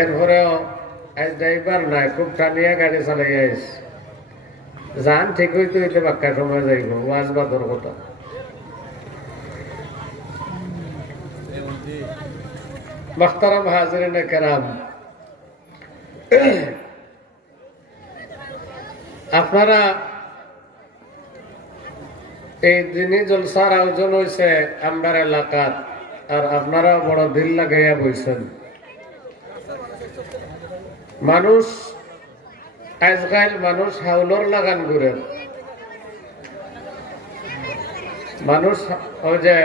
এরপরেও আজ ড্রাইভার নাই, খুব টানিয়া গাড়ি চালাই আইস যান ঠিক হইতে হইতে বাক্কা সময় যাইব ওয়াজ বাদর কথা। মুহতারাম হাজিরিনে কেরাম, আপনারা এই দিনই জলসার আয়োজন হয়েছে আমার এলাকার, আর আপনারা বড় দিল লাগাইয়া বইছেন। মানুষ আজকাল মানুষ হাউলর লাগান ঘুরে, মানুষ ওই যে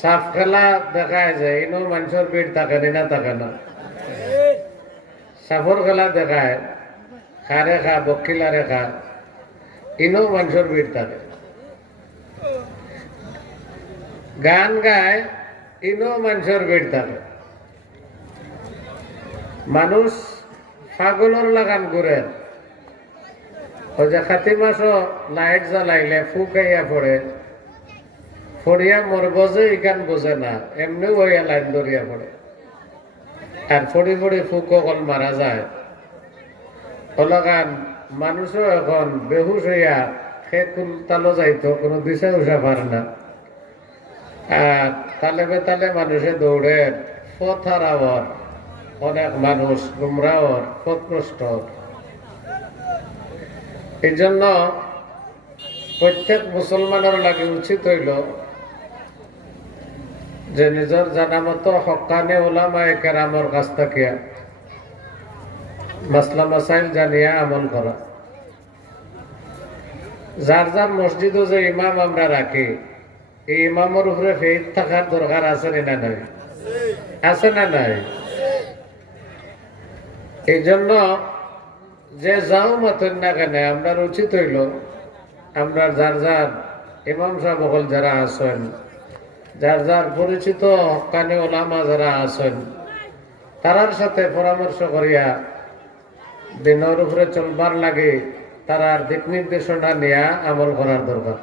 সাফ খেলা দেখা যায় ইনো মানুষের ভিড় থাকে না, থাকে না। সাফর খেলা দেখায় খারে খা বকিলারে খা, ইনো মানুষের ভিড় থাকে। গান গায় ইনো মানুষের ভিড় থাকে। মানুষ পাগলর লাগান ঘুরে, ওই যে খাতি মাসও লাইট জ্বালাইলে ফুকাইয়া পড়ে, ফড়িয়া মরব যে ইকান বোঝে না, এমনি হইয়া লাইন ধরিয়া পড়ে। আর ফড়ি ফড়ি ফুক কল মারা যায়। ওলাগান মানুষও এখন বেহুশ হইয়া সে কোন তালো যাইতো কোনো দিশা উষা পারে না। আর তালে বেতালে মানুষে দৌড়ে পথ হারাওয়ার, অনেক মানুষ গুমরাওয়ার, পথভ্রষ্ট। এই জন্য প্রত্যেক মুসলমানের লাগে উচিত হইল যে নিজের জানা মতো হক্কানে ওলামায়ে কেরামের কাছ থেকে মাসলা মাসাইল জানিয়া আমল করা। যার যার মসজিদও যে ইমাম আমরা রাখি, এই ইমামের উপরে ফেদ থাকার দরকার আছে না নাই? আছে না নাই? এই জন্য যে যাও মাতেন না কেন আমরা উচিত হইল আমরা যার যার ইমাম সাহেব হল যারা আছেন, যার যার পরিচিত হক্কানি ওলামা যারা আছেন, তারার সাথে পরামর্শ করিয়া দিনের উপরে চলবার লাগে, তারার দিক নির্দেশনা নিয়ে আমল করার দরকার।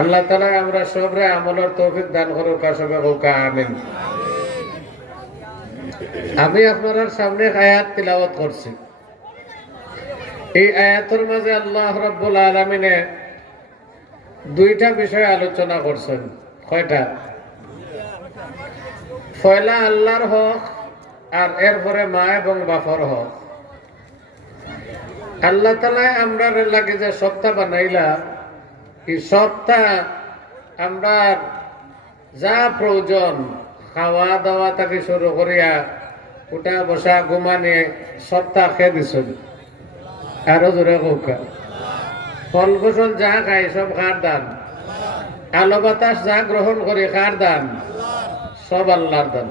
আল্লাহ তাআলা আমরা সবরে আমলের তৌফিক দান করুক, সবে হোকা আমিন। আমি আপনার সামনে আয়াত তিলাওয়াত করছি। এই আয়াতের মাঝে আল্লাহ রাব্বুল আলামিনে দুইটা বিষয় আলোচনা করছেন। কয়টা? পয়লা আল্লাহর হক, আর এরপরে মা এবং বাপর হক। আল্লাহ তাআলা আমরা লাগে যে সত্তা বানাইলা, এই সত্তা আমরা যা প্রয়োজন খাওয়া দাওয়া থেকে শুরু করিয়া উঠা বসা ঘুমানে সত্তা খেয়ে দিছেন। আরো জোরে কৌকা, ফল ফসল যা খাই সব কার দান, আলো বাতাস যা গ্রহণ করি কার দান, সব আল্লাহর দান।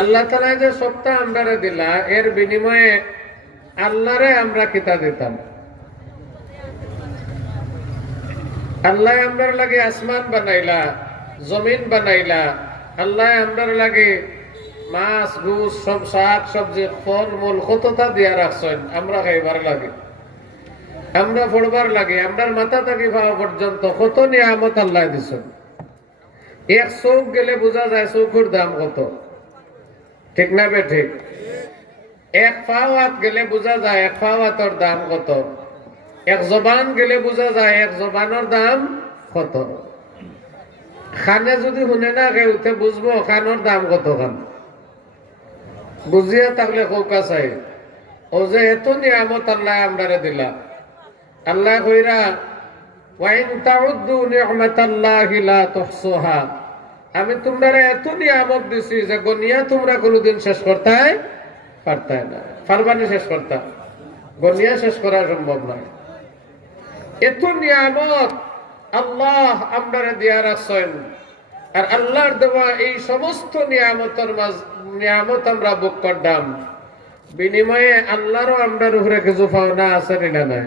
আল্লাহ তাআলা যে সত্তা আমরা দিলা, এর বিনিময়ে আল্লাহরে আমরা কিতা দিতাম? আল্লাহ আমরা লাগে আসমান বানাইলা, জমিন বানাইলা, আল্লাহ আমরা লাগে মাছ গুছ সব শাক সবজি ফল মূল কতটা দিয়া রাখছেন আমরা খাইবার লাগে, আমরা পড়বার লাগে, আমরা মাথা থাকি পাওয়া পর্যন্ত কত নিয়ামত আল্লাহ দিছেন। এক চোখ গেলে বোঝা যায় চোখের দাম কত, ঠিক না বে ঠিক? এক পাও হাত গেলে বোঝা যায় এক পাও হাতের দাম কত, এক জবান গেলে বোঝা যায় এক জবানের দাম কত। খানে যদি শুনে না কেউতে বুঝবো খানোর দাম কত। খান বুঝিয়া থাকলে কৌকা চাই ও যে এত নিয়ামত আল্লাহ আমরা দিলা। আল্লাহ কইরা ওয়াইন তাউদ্দু নি'মাতাল্লাহি লা তুহসুহা, আমি তোমরা এত নিয়ামত দিছি যে গনিয়া তোমরা কোনোদিন শেষ করতে পারতে না। পারবানি শেষ করতে? গনিয়া শেষ করা সম্ভব নয়। এত নিয়ামত আল্লাহ আমরা দিয়া রাখছেন, আর আল্লাহর দেওয়া এই সমস্ত নিয়ামত আমরা ভোগ করলাম, বিনিময়ে আল্লাহরও আমরা উপরে কিছু পাওনা আছে না নাই?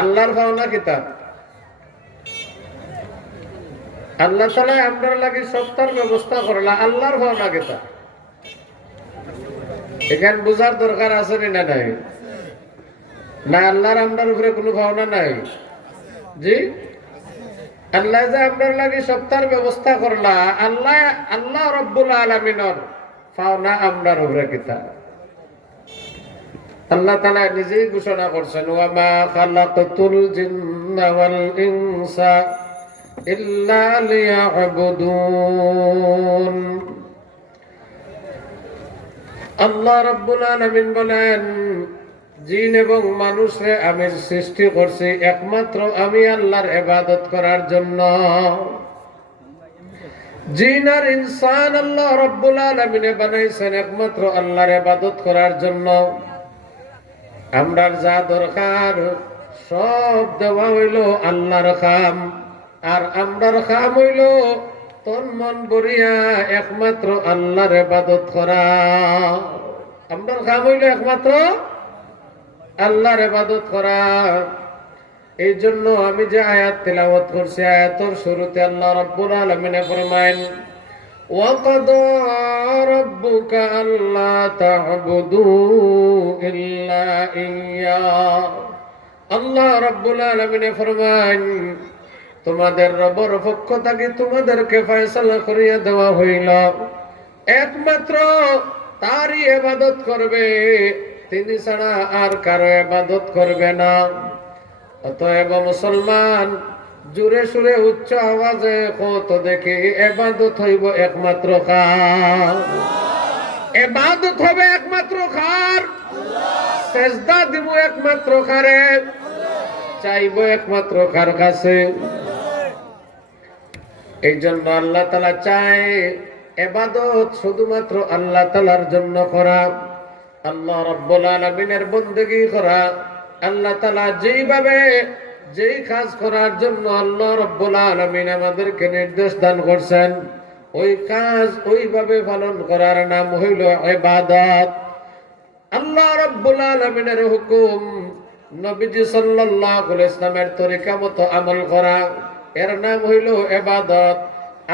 আল্লাহর পাওনা কিতাব আল্লাহ তাআলা আমরা লাগি সত্তার ব্যবস্থা করলা, আল্লাহর পাওনা কিতাব এখানে বুঝার দরকার আছে না নাই? না আল্লাহর আমরার উপরে কোনো ভাবনা নাই? জি আল্লাহ যে আপনার লাগে সপ্তাহের ব্যবস্থা করলা, আল্লাহ আল্লাহ রব্বুল আলামিনের পাওনা আমরার উপরে কিতা। আল্লাহ তাআলা নিজেই ঘোষণা করছেন, ওয়া মা খালাকতুল জিন্না ওয়াল ইনসা ইল্লা লিয়াবুদুন। আল্লাহ রাব্বুল আলামিন বলেন, জিন এবং মানুষরে আমি সৃষ্টি করছি একমাত্র আমি আল্লাহর ইবাদত করার জন্য। জিন আর ইনসান আল্লাহ রাব্বুল আলামিন বানাইছেন একমাত্র আল্লাহর ইবাদত করার জন্য। আমরার যা দরকার সব দেওয়া হইল আল্লাহর কাম, আর আমরার কাম হইল তন মন বরিয়া একমাত্র আল্লাহর ইবাদত করা। আমরার কাম হইল একমাত্র আল্লাহর ইবাদত করা। এই জন্য আমি যে আয়াত তেলাওয়াত করছি, আয়াতের শুরুতে আল্লাহ রাব্বুল আলামিন ফরমায়েন, ওয়াকাদা রাব্বুকা আল্লা তা'বুদু ইল্লা ইয়্যা। আল্লাহ রাব্বুল আলামিন ফরমায়েন, তোমাদের রবের পক্ষ থেকে তোমাদেরকে ফয়সালা করিয়া দেওয়া হইল একমাত্র তারই ইবাদত করবে, তিনি ছাড়া আর কারো ইবাদত করবে না। অতএব মুসলমান, জোরে সুরে উচ্চ আওয়াজে কত দেখি ইবাদত হইব একমাত্র কার। ইবাদত হবে একমাত্র কার, সেজদা দিব একমাত্র কারে, চাইব একমাত্র কার কাছে। এই জন্য আল্লাহ তাআলা চায় ইবাদত শুধুমাত্র আল্লাহ তাআলার জন্য করা, আল্লাহ রাব্বুল আলামিনের বন্দেগী করা। আল্লাহ তাআলা যেইভাবে যেই কাজ করার জন্য আল্লাহ রাব্বুল আলামিন আমাদেরকে নির্দেশ দান করছেন, ওই কাজ ওইভাবে পালন করার নাম হইল ইবাদত। আল্লাহ রাব্বুল আলামিনের হুকুম, নবীজি সাল্লাল্লাহু আলাইহি ওয়াসাল্লামের তরিকা মতো আমল করা, এর নাম হইল ইবাদত।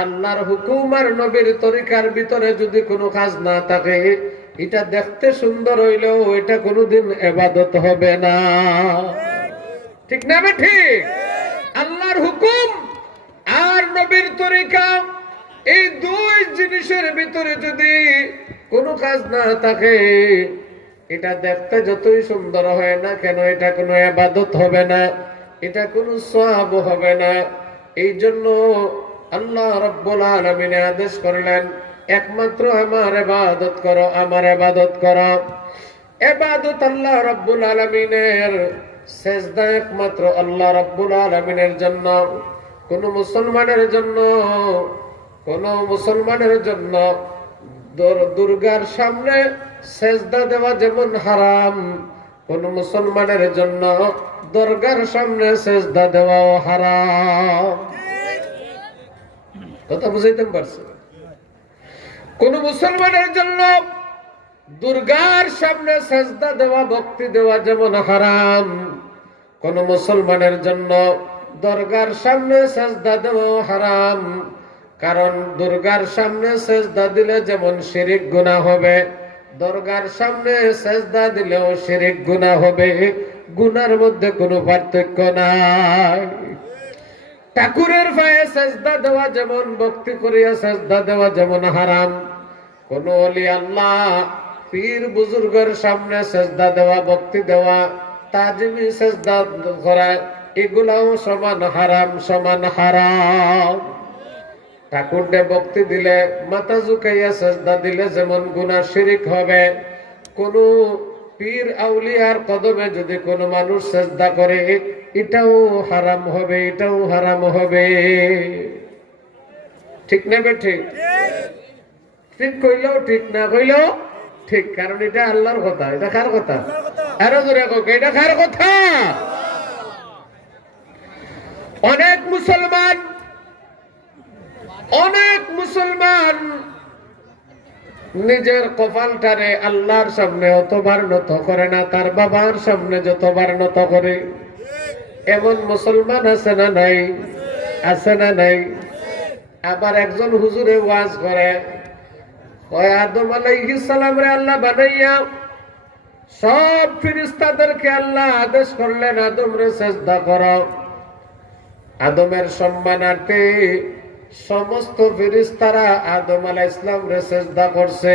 আল্লাহর হুকুম আর নবীর তরিকার ভিতরে যদি কোনো কাজ না থাকে, এটা দেখতে সুন্দর হইলেও এটা কোনোদিন ইবাদত হবে না। ঠিক না ঠিক? আল্লাহর হুকুম আর নবীর তরিকা, এই দুই জিনিসের ভিতরে যদি কোনো কাজ না থাকে, এটা দেখতে যতই সুন্দর হয় না কেন, এটা কোনো ইবাদত হবে না, এটা কোনো সওয়াব হবে না। এই জন্য আল্লাহ রাব্বুল আলামিন আদেশ করলেন, একমাত্র আমার ইবাদত করো, আমার ইবাদত করো। ইবাদত আল্লাহ রাব্বুল আলামিনের, সিজদা একমাত্র আল্লাহ রাব্বুল আলামিনের জন্য। কোন মুসলমানের জন্য, কোন মুসলমানের জন্য দুর্গার সামনে সিজদা দেওয়া যেমন হারাম, কোন মুসলমানের জন্য দরগার সামনে সিজদা দেওয়াও হারাম। কথা বুঝাইতে পারছি? কোন মুসলমানের জন্য দুর্গার সামনে সিজদা দেওয়া, ভক্তি দেওয়া যেমন হারাম, কোন মুসলমানের জন্য দরগার সামনে সিজদা দেওয়া হারাম। কারণ দুর্গার সামনে সিজদা দিলে যেমন শিরিক গুনাহ হবে, দরগার সামনে সিজদা দিলেও শিরিক গুনাহ হবে। গুনার মধ্যে কোনো পার্থক্য নাই। ঠাকুরের পায়ে সিজদা দেওয়া যেমন, ভক্তি করিয়া সিজদা দেওয়া যেমন হারাম, কোন ওলি আল্লাহ পীর বুজুর্গের সামনে সিজদা দেওয়া, ভক্তি দেওয়া, তাজিমি সিজদা করা, এগুলাও সমান হারাম, সমান হারাম। ঠাকুরকে ভক্তি দিলে, মাথা ঝুঁকাইয়া সিজদা দিলে যেমন গুনাহ শিরিক হবে, কোন পীর আউলিয়ার কদমে যদি কোন মানুষ সিজদা করে, এটাও হারাম হবে, এটাও হারাম হবে। ঠিক না বেঠিক? ঠিক কইলেও ঠিক, না কইলেও ঠিক, কারণ এটা আল্লাহর কথা। এটা কার কথা? আরো জোরে কও, এটা কার কথা? অনেক মুসলমান নিজের কপালটারে আল্লাহর সামনে অতবার নত করে না, তার বাবার সামনে যতবার নত করে। এমন মুসলমান আছে না নাই? আছে না নাই? আবার একজন হুজুরে ওয়াজ করে, আদম আলাইহিস সালাম রে আল্লাহ বানাইয়া সব ফেরেশতাদেরকে আল্লাহ আদেশ করলেন, আদম রে সিজদা করো। আদমের সম্মানার্থে সমস্ত ফেরেশতারা আদম আলাইহিস সালামরে সিজদা করছে।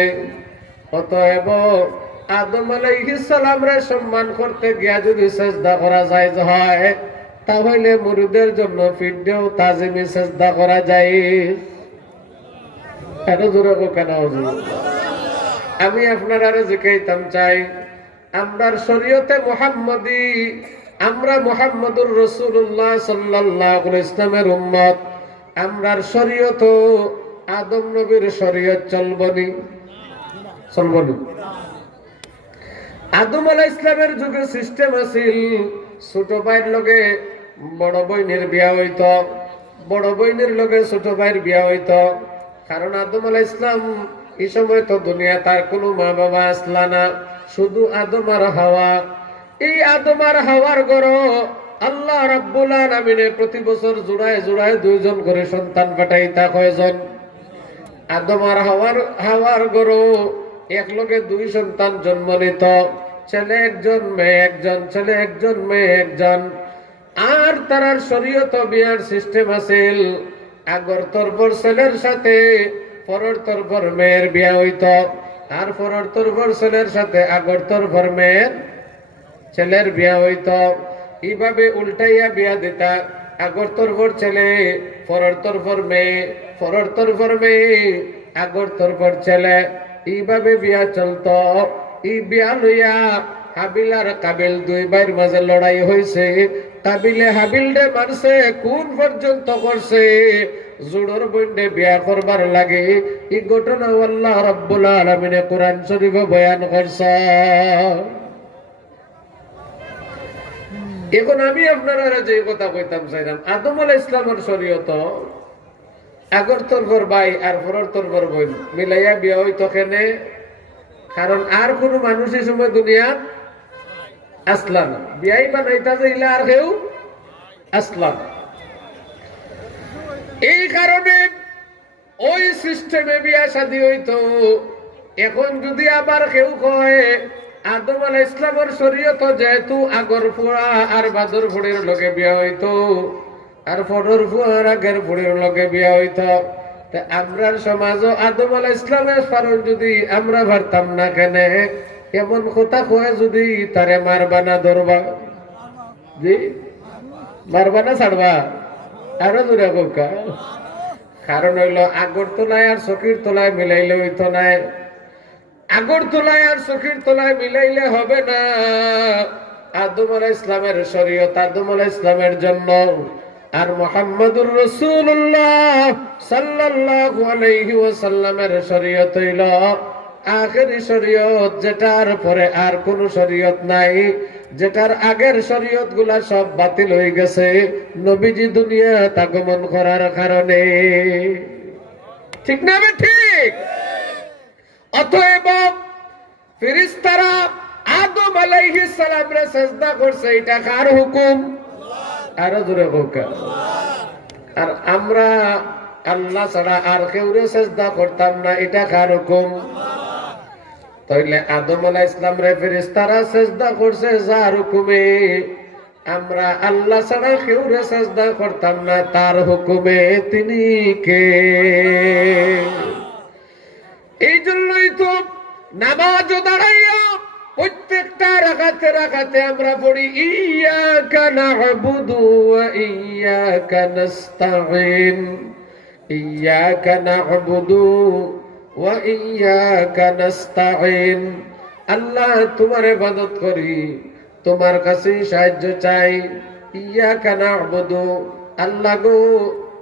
অতএব আদম আলাইহিস সালামরে সম্মান করতে গিয়া যদি সিজদা করা যায় হয়, তাহলে মুরিদের জন্য ফিরদেও তাজিমি সিজদা করা যায়। এত জোরে কেন হুজুর? আমি আপনারা জিজ্ঞাইতাম চাই, আমরার শরীয়তে মুহাম্মদী, আমরা মুহাম্মদুর রাসূলুল্লাহ সাল্লাল্লাহু আলাইহি ইসলামের উম্মত, আমরার শরীয়ত আদম নবীর শরীয়ত চলবনি? চলবনি? আদম আলাইহিস ইসলামের যুগে সিস্টেম আছিল ছোট ভাইয়ের লগে বড় বোনের বিয়া হইত, বড় বোনের লগে ছোট ভাইয়ের বিয়া হইত। কারণ আদম আলাইহিস ইসলাম এই সময় তো দুনিয়া তার কোনো মা বাবা আসলা না, শুধু আদম আর হাওয়া। এই আদম আর হাওয়ার গড় আল্লাহ রাব্বুল আলামিনে প্রতি বছর জোড়ায় জোড়ায় দুইজন করে সন্তান পাঠাইতা। কয়জন? আদম আর হাওয়ার গড় একলগে দুই সন্তান জন্ম নিত, ছেলে একজন মেয়ে একজন, ছেলে একজন মেয়ে একজন। আর তারার শরীয়ত বিয়ার সিস্টেম আছিল, আগর তরফর ছেলের সাথে পরের তরফর মেয়ের বিয়া হইত, আর পরের তরফর ছেলের সাথে আগর তরফর মেয়ের ছেলের বিয়া হইত। এইভাবে উল্টাইয়া বিয়া দিতা, আগর তরফর ছেলে পরের তরফর মেয়ে, পরের তরফর মেয়ে আগর তরফর ছেলে, এইভাবে বিয়া চলত। এই বিয়া লইয়া হাবিল আর কাবিল দুই ভাইয়ের মাঝে লড়াই হয়েছে। কাবিলে হাবিলরে মারছে, কোন পর্যন্ত করছে, জোড়র বইন্ডে বিয়া করবার লাগে। এই ঘটনা আল্লাহ রাব্বুল আলামিনে কোরআন শরীফে বয়ান করছে। এখন আমি আপনারা যে কথা কইতাম চাইলাম, আদম আলাইহিস ইসলামের শরীয়ত আগর তরফর ভাই আর পরের তরফর বোন মিলাইয়া বিয়া হইতো কেনে? কারণ আর কোন মানুষ এই সময় দুনিয়া আসলা না, বিয়াই বানাইতা যাইলে আর কেউ আসলা না। এই কারণে ওই সিস্টেমে বিয়া শাদী হইতো। এখন যদি আবার কেউ কয় আদম আলাইহিস ইসলামের শরীয়ত যেহেতু আগর ফুয়া আর বাদর ফুড়ের লগে বিয়া হইতো, আর পরের ফুয়ার আগের ফুড়ের লগে বিয়া হইতো, তা আমরার সমাজও আদম আলাইহিস ইসলামের পালন যদি আমরা পারতাম না কেনে? এমন কথা কয়ে যদি তারে মারবা না ধরবা? জি মারবা না ছাড়বা? আরো দূরে কোকা। কারণ হইল আগর তোলায় আর চকির তোলায় মিলাইলে হইতো নাই। আগর তোলায় আর চকির তোলায় মিলাইলে হবে না। আদম আলাইহিস ইসলামের শরীয়ত আদম আলাইহিস ইসলামের জন্য, আর মুহাম্মদুর রাসূলুল্লাহ সাল্লাল্লাহু আলাইহি ওয়াসাল্লামের শরীয়ত হইল আখেরি শরীয়ত, যেটার পরে আর কোন শরীয়ত নাই, যেটার আগের শরীয়ত গুলা সব বাতিল হয়ে গেছে নবীজি দুনিয়াত আগমন করার কারণে। ঠিক না? ঠিক। অতএব ফেরেশতারা আদম আলাইহিস সালামরে সিজদা করছে, এটা কার হুকুম? আরো জোরে হোক। আর আমরা আল্লাহ ছাড়া আর কেউরে সিজদা করতাম না, এটা কার হুকুম? তাইলে আদম আলাইহিস সালামরে ফেরেশতারা সিজদা করছে যার হুকুমে, আমরা আল্লাহ ছাড়া কেউরে সিজদা করতাম না তার হুকুমে। তিনি কে? এই জন্যই তো নামাজ দাঁড়াইয়া প্রত্যেকটা রাকাতে রাকাতে আমরা পড়ি ইয়াকা না'বুদু ওয়া ইয়াকা নাস্তাঈন, ইয়াকা না'বুদু ওয়া ইয়াকা নাস্তাঈন। আল্লাহ তোমার ইবাদত করি, তোমার কাছে সাহায্য চাই। ইয়াকা না'বুদু, আল্লাহ গো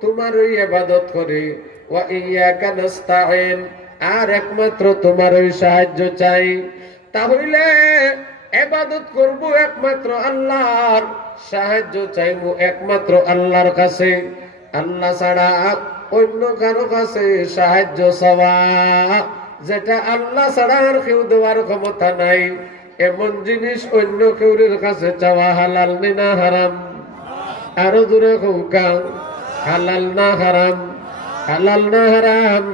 তোমারই ইবাদত করি। ওয়া ইয়াকা নাস্তাঈন, আর একমাত্র তোমারই সাহায্য চাই। তাহলে ইবাদত করব একমাত্র আল্লাহর, সাহায্য চাইবো একমাত্র আল্লাহর কাছে। আল্লাহ ছাড়া অন্য কারো কাছে সাহায্য চাওয়া, যেটা আল্লাহ ছাড়া আর কেউ দেওয়ার ক্ষমতা নাই, এমন জিনিস অন্য কেউর কাছে চাওয়া হালাল না হারাম? আরো দূরে কৌকা, হালাল না হারাম? হালাল না হারাম?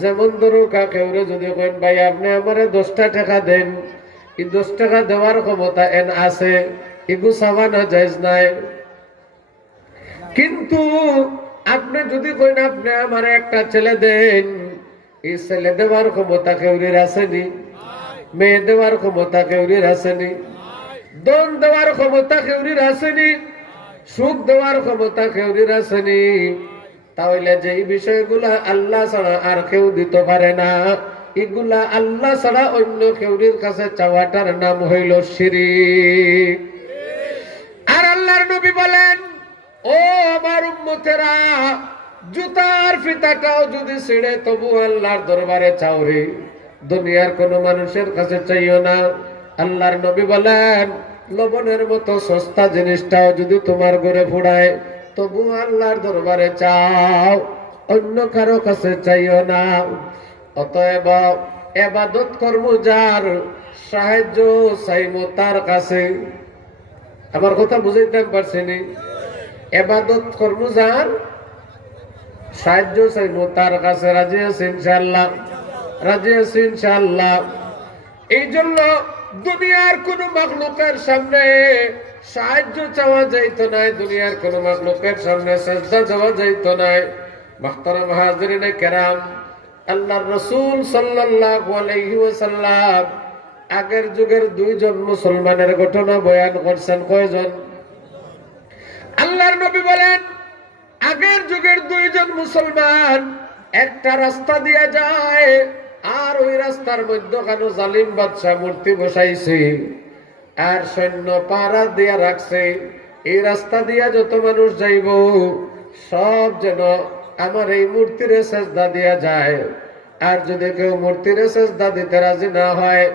যেমন ধরো কাকেউরে যদি কইন ভাই আপনি আমারে 10টা টাকা দেন, এই 10 টাকা দেওয়ার ক্ষমতা এন আছে, এগু চাওয়া না জায়েজ নাই? কিন্তু আপনি যদি কইন আপনি আমার একটা ছেলে দেন, এই ছেলে দেওয়ার ক্ষমতা কেউরির আসেনি, মেয়ে দেওয়ার ক্ষমতা কেউরির আসেনি, দন দেওয়ার ক্ষমতা কেউরির আসেনি, সুখ দেওয়ার ক্ষমতা কেউরির আসেনি। তাহলে যে বিষয়গুলা আল্লাহ ছাড়া আর কেউ দিতে পারে না, এগুলা আল্লাহ ছাড়া অন্য কেউরির কাছে চাওয়াটার নাম হইল শিরিক। আর আল্লাহর নবী বলেন, ও আমার উম্মতেরা, জুতার ফিতাটাও যদি ছিঁড়ে তবু আল্লাহর দরবারে চাও রে, দুনিয়ার কোন মানুষের কাছে চাইও না। আল্লাহর নবী বলেন, লবণের মতো সস্তা জিনিসটাও যদি তোমার ঘরে ফুড়ায় তবু আল্লাহর দরবারে চাও, অন্য কারো কাছে চাইও না। অতএব ইবাদত কর্ম যার, সাহায্য চাইমো তার কাছে। আমার কথা বুঝাইতে পারছিনি? ইবাদত কর্ম যার, সাহায্য চাইমো তার কাছে। রাজি আছে ইনশাআল্লাহ? রাজি আছে ইনশাআল্লাহ? এই জন্য দুনিয়ার কোন মাখলুকের সামনে সাহায্য চাওয়া যাইত না, দুনিয়ার কোন মাখলুকের সামনে সিজদা দেওয়া যাইত না। মুহতারাম হাজিরিনে কেরাম, আল্লাহর রাসূল সাল্লাল্লাহু আলাইহি ওয়াসাল্লাম আগের যুগের দুইজন মুসলমানের ঘটনা বয়ান করছেন। কয়জন? আল্লাহর নবী বলেন, আগের যুগের দুইজন মুসলমান একটা রাস্তা দিয়ে যায়, আর ওই রাস্তার মধ্যখানে জালিম বাদশা মূর্তি বসাইছে আর সৈন্য পাহারা দিয়া রাখছে। এই রাস্তা দিয়া যত মানুষ যাইব সব যেন আমার এই মূর্তিরে সেজদা দিয়া যায়। আর যদি কেউ মূর্তিরে সেজদা দিতে রাজি না হয়,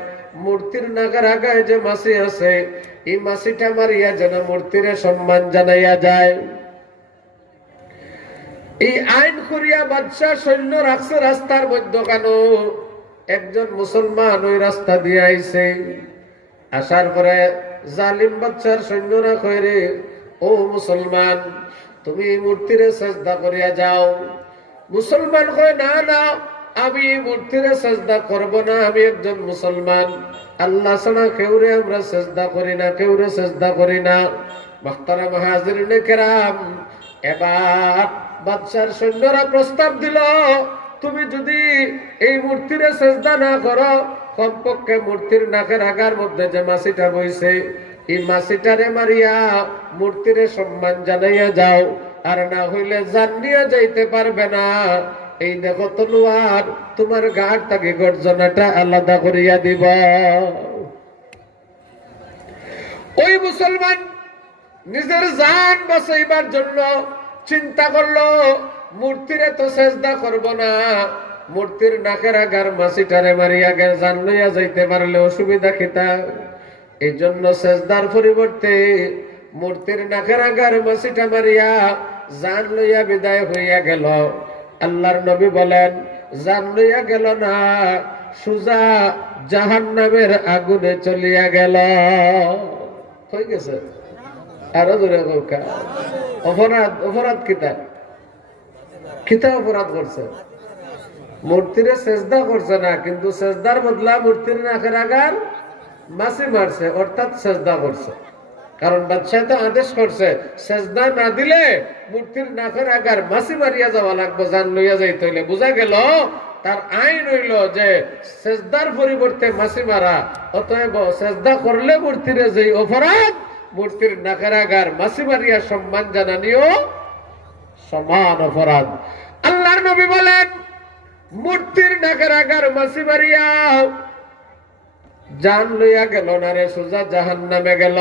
মূর্তির নাগার আগায় যে মাসি আছে এই মাসিটা মারিয়া যেন মূর্তিরে সম্মান জানাইয়া যায়। এই আইন করিয়া বাদশা সৈন্য রাখছে রাস্তার মধ্যখানে। একজন মুসলমান ওই রাস্তা দিয়ে আইছে, আসার পরে জালিম বাদশার সৈন্যরা কয়, রে ও মুসলমান, তুমি এই মূর্তিরে সেজদা করিয়া যাও। মুসলমান কয়, না না, আমি এই মূর্তিরে সেজদা করব না, আমি একজন মুসলমান, আল্লাহ ছাড়া কেউরে আমরা সেজদা করি না, কেউরে সেজদা করি না। মুহতারাম হাজিরিনে কেরাম, এবার বাদশার সৈন্যরা প্রস্তাব দিল, তুমি যদি এই মূর্তিরে সেজদা না করো, কমপক্ষে মূর্তির নাকের আগার মধ্যে যে মাছিটা বইছে এই মাছিটারে মারিয়া মূর্তিরে সম্মান জানাইয়া যাও, আর না হইলে জান নিয়ে যাইতে পারবে না। এই দেখো তলোয়ার, তোমার গাঢ় থেকে গর্জনাটা আলাদা করিয়া দিব। ওই মুসলমান নিজের জান বাঁচাইবার জন্য চিন্তা করলো, মূর্তিরে তো সেজদা করব না, মূর্তির নাকের আগার মাছিটারে মারিয়া গে জান লইয়া যাইতে পারলে অসুবিধা কিতা। এই জন্য সেজদার পরিবর্তে মূর্তির নাকের আগার মাছিটা মারিয়া জান লইয়া বিদায় হইয়া গেল। আল্লাহর নবী বলেন, জান লইয়া গেল না, সুজা জাহান্নামের আগুনে চলিয়া গেল। হয়ে গেছে? আরো জোরে কৌকা। অপরাধ, অপরাধ কিতা? কিতা অপরাধ করছে? মূর্তিরে সেজদা করছে না, কিন্তু সেজদার বদলা মূর্তির নাকের আগার মাছি মারছে, অর্থাৎ সেজদা করছে। কারণ বাদশাহ তো আদেশ করছে, সেজদা না দিলে মূর্তির নাকের আগার মাছি মারিয়া যাওয়া লাগবে, জান লইয়া যাইতে হইলে। বোঝা গেল তার আইন হইল যে সেজদার পরিবর্তে মাছি মারা। অতএব সেজদা করলে মূর্তিরে যেই অপরাধ, মূর্তির নাকের আগার মাছি মারিয়া সম্মান জানানিও সমান অপরাধ। আল্লাহর নবী বলেন, মূর্তির নাকের আগার মাছি মারিয়া জান লইয়া গেল না রে, সোজা জাহান্নামে গেল।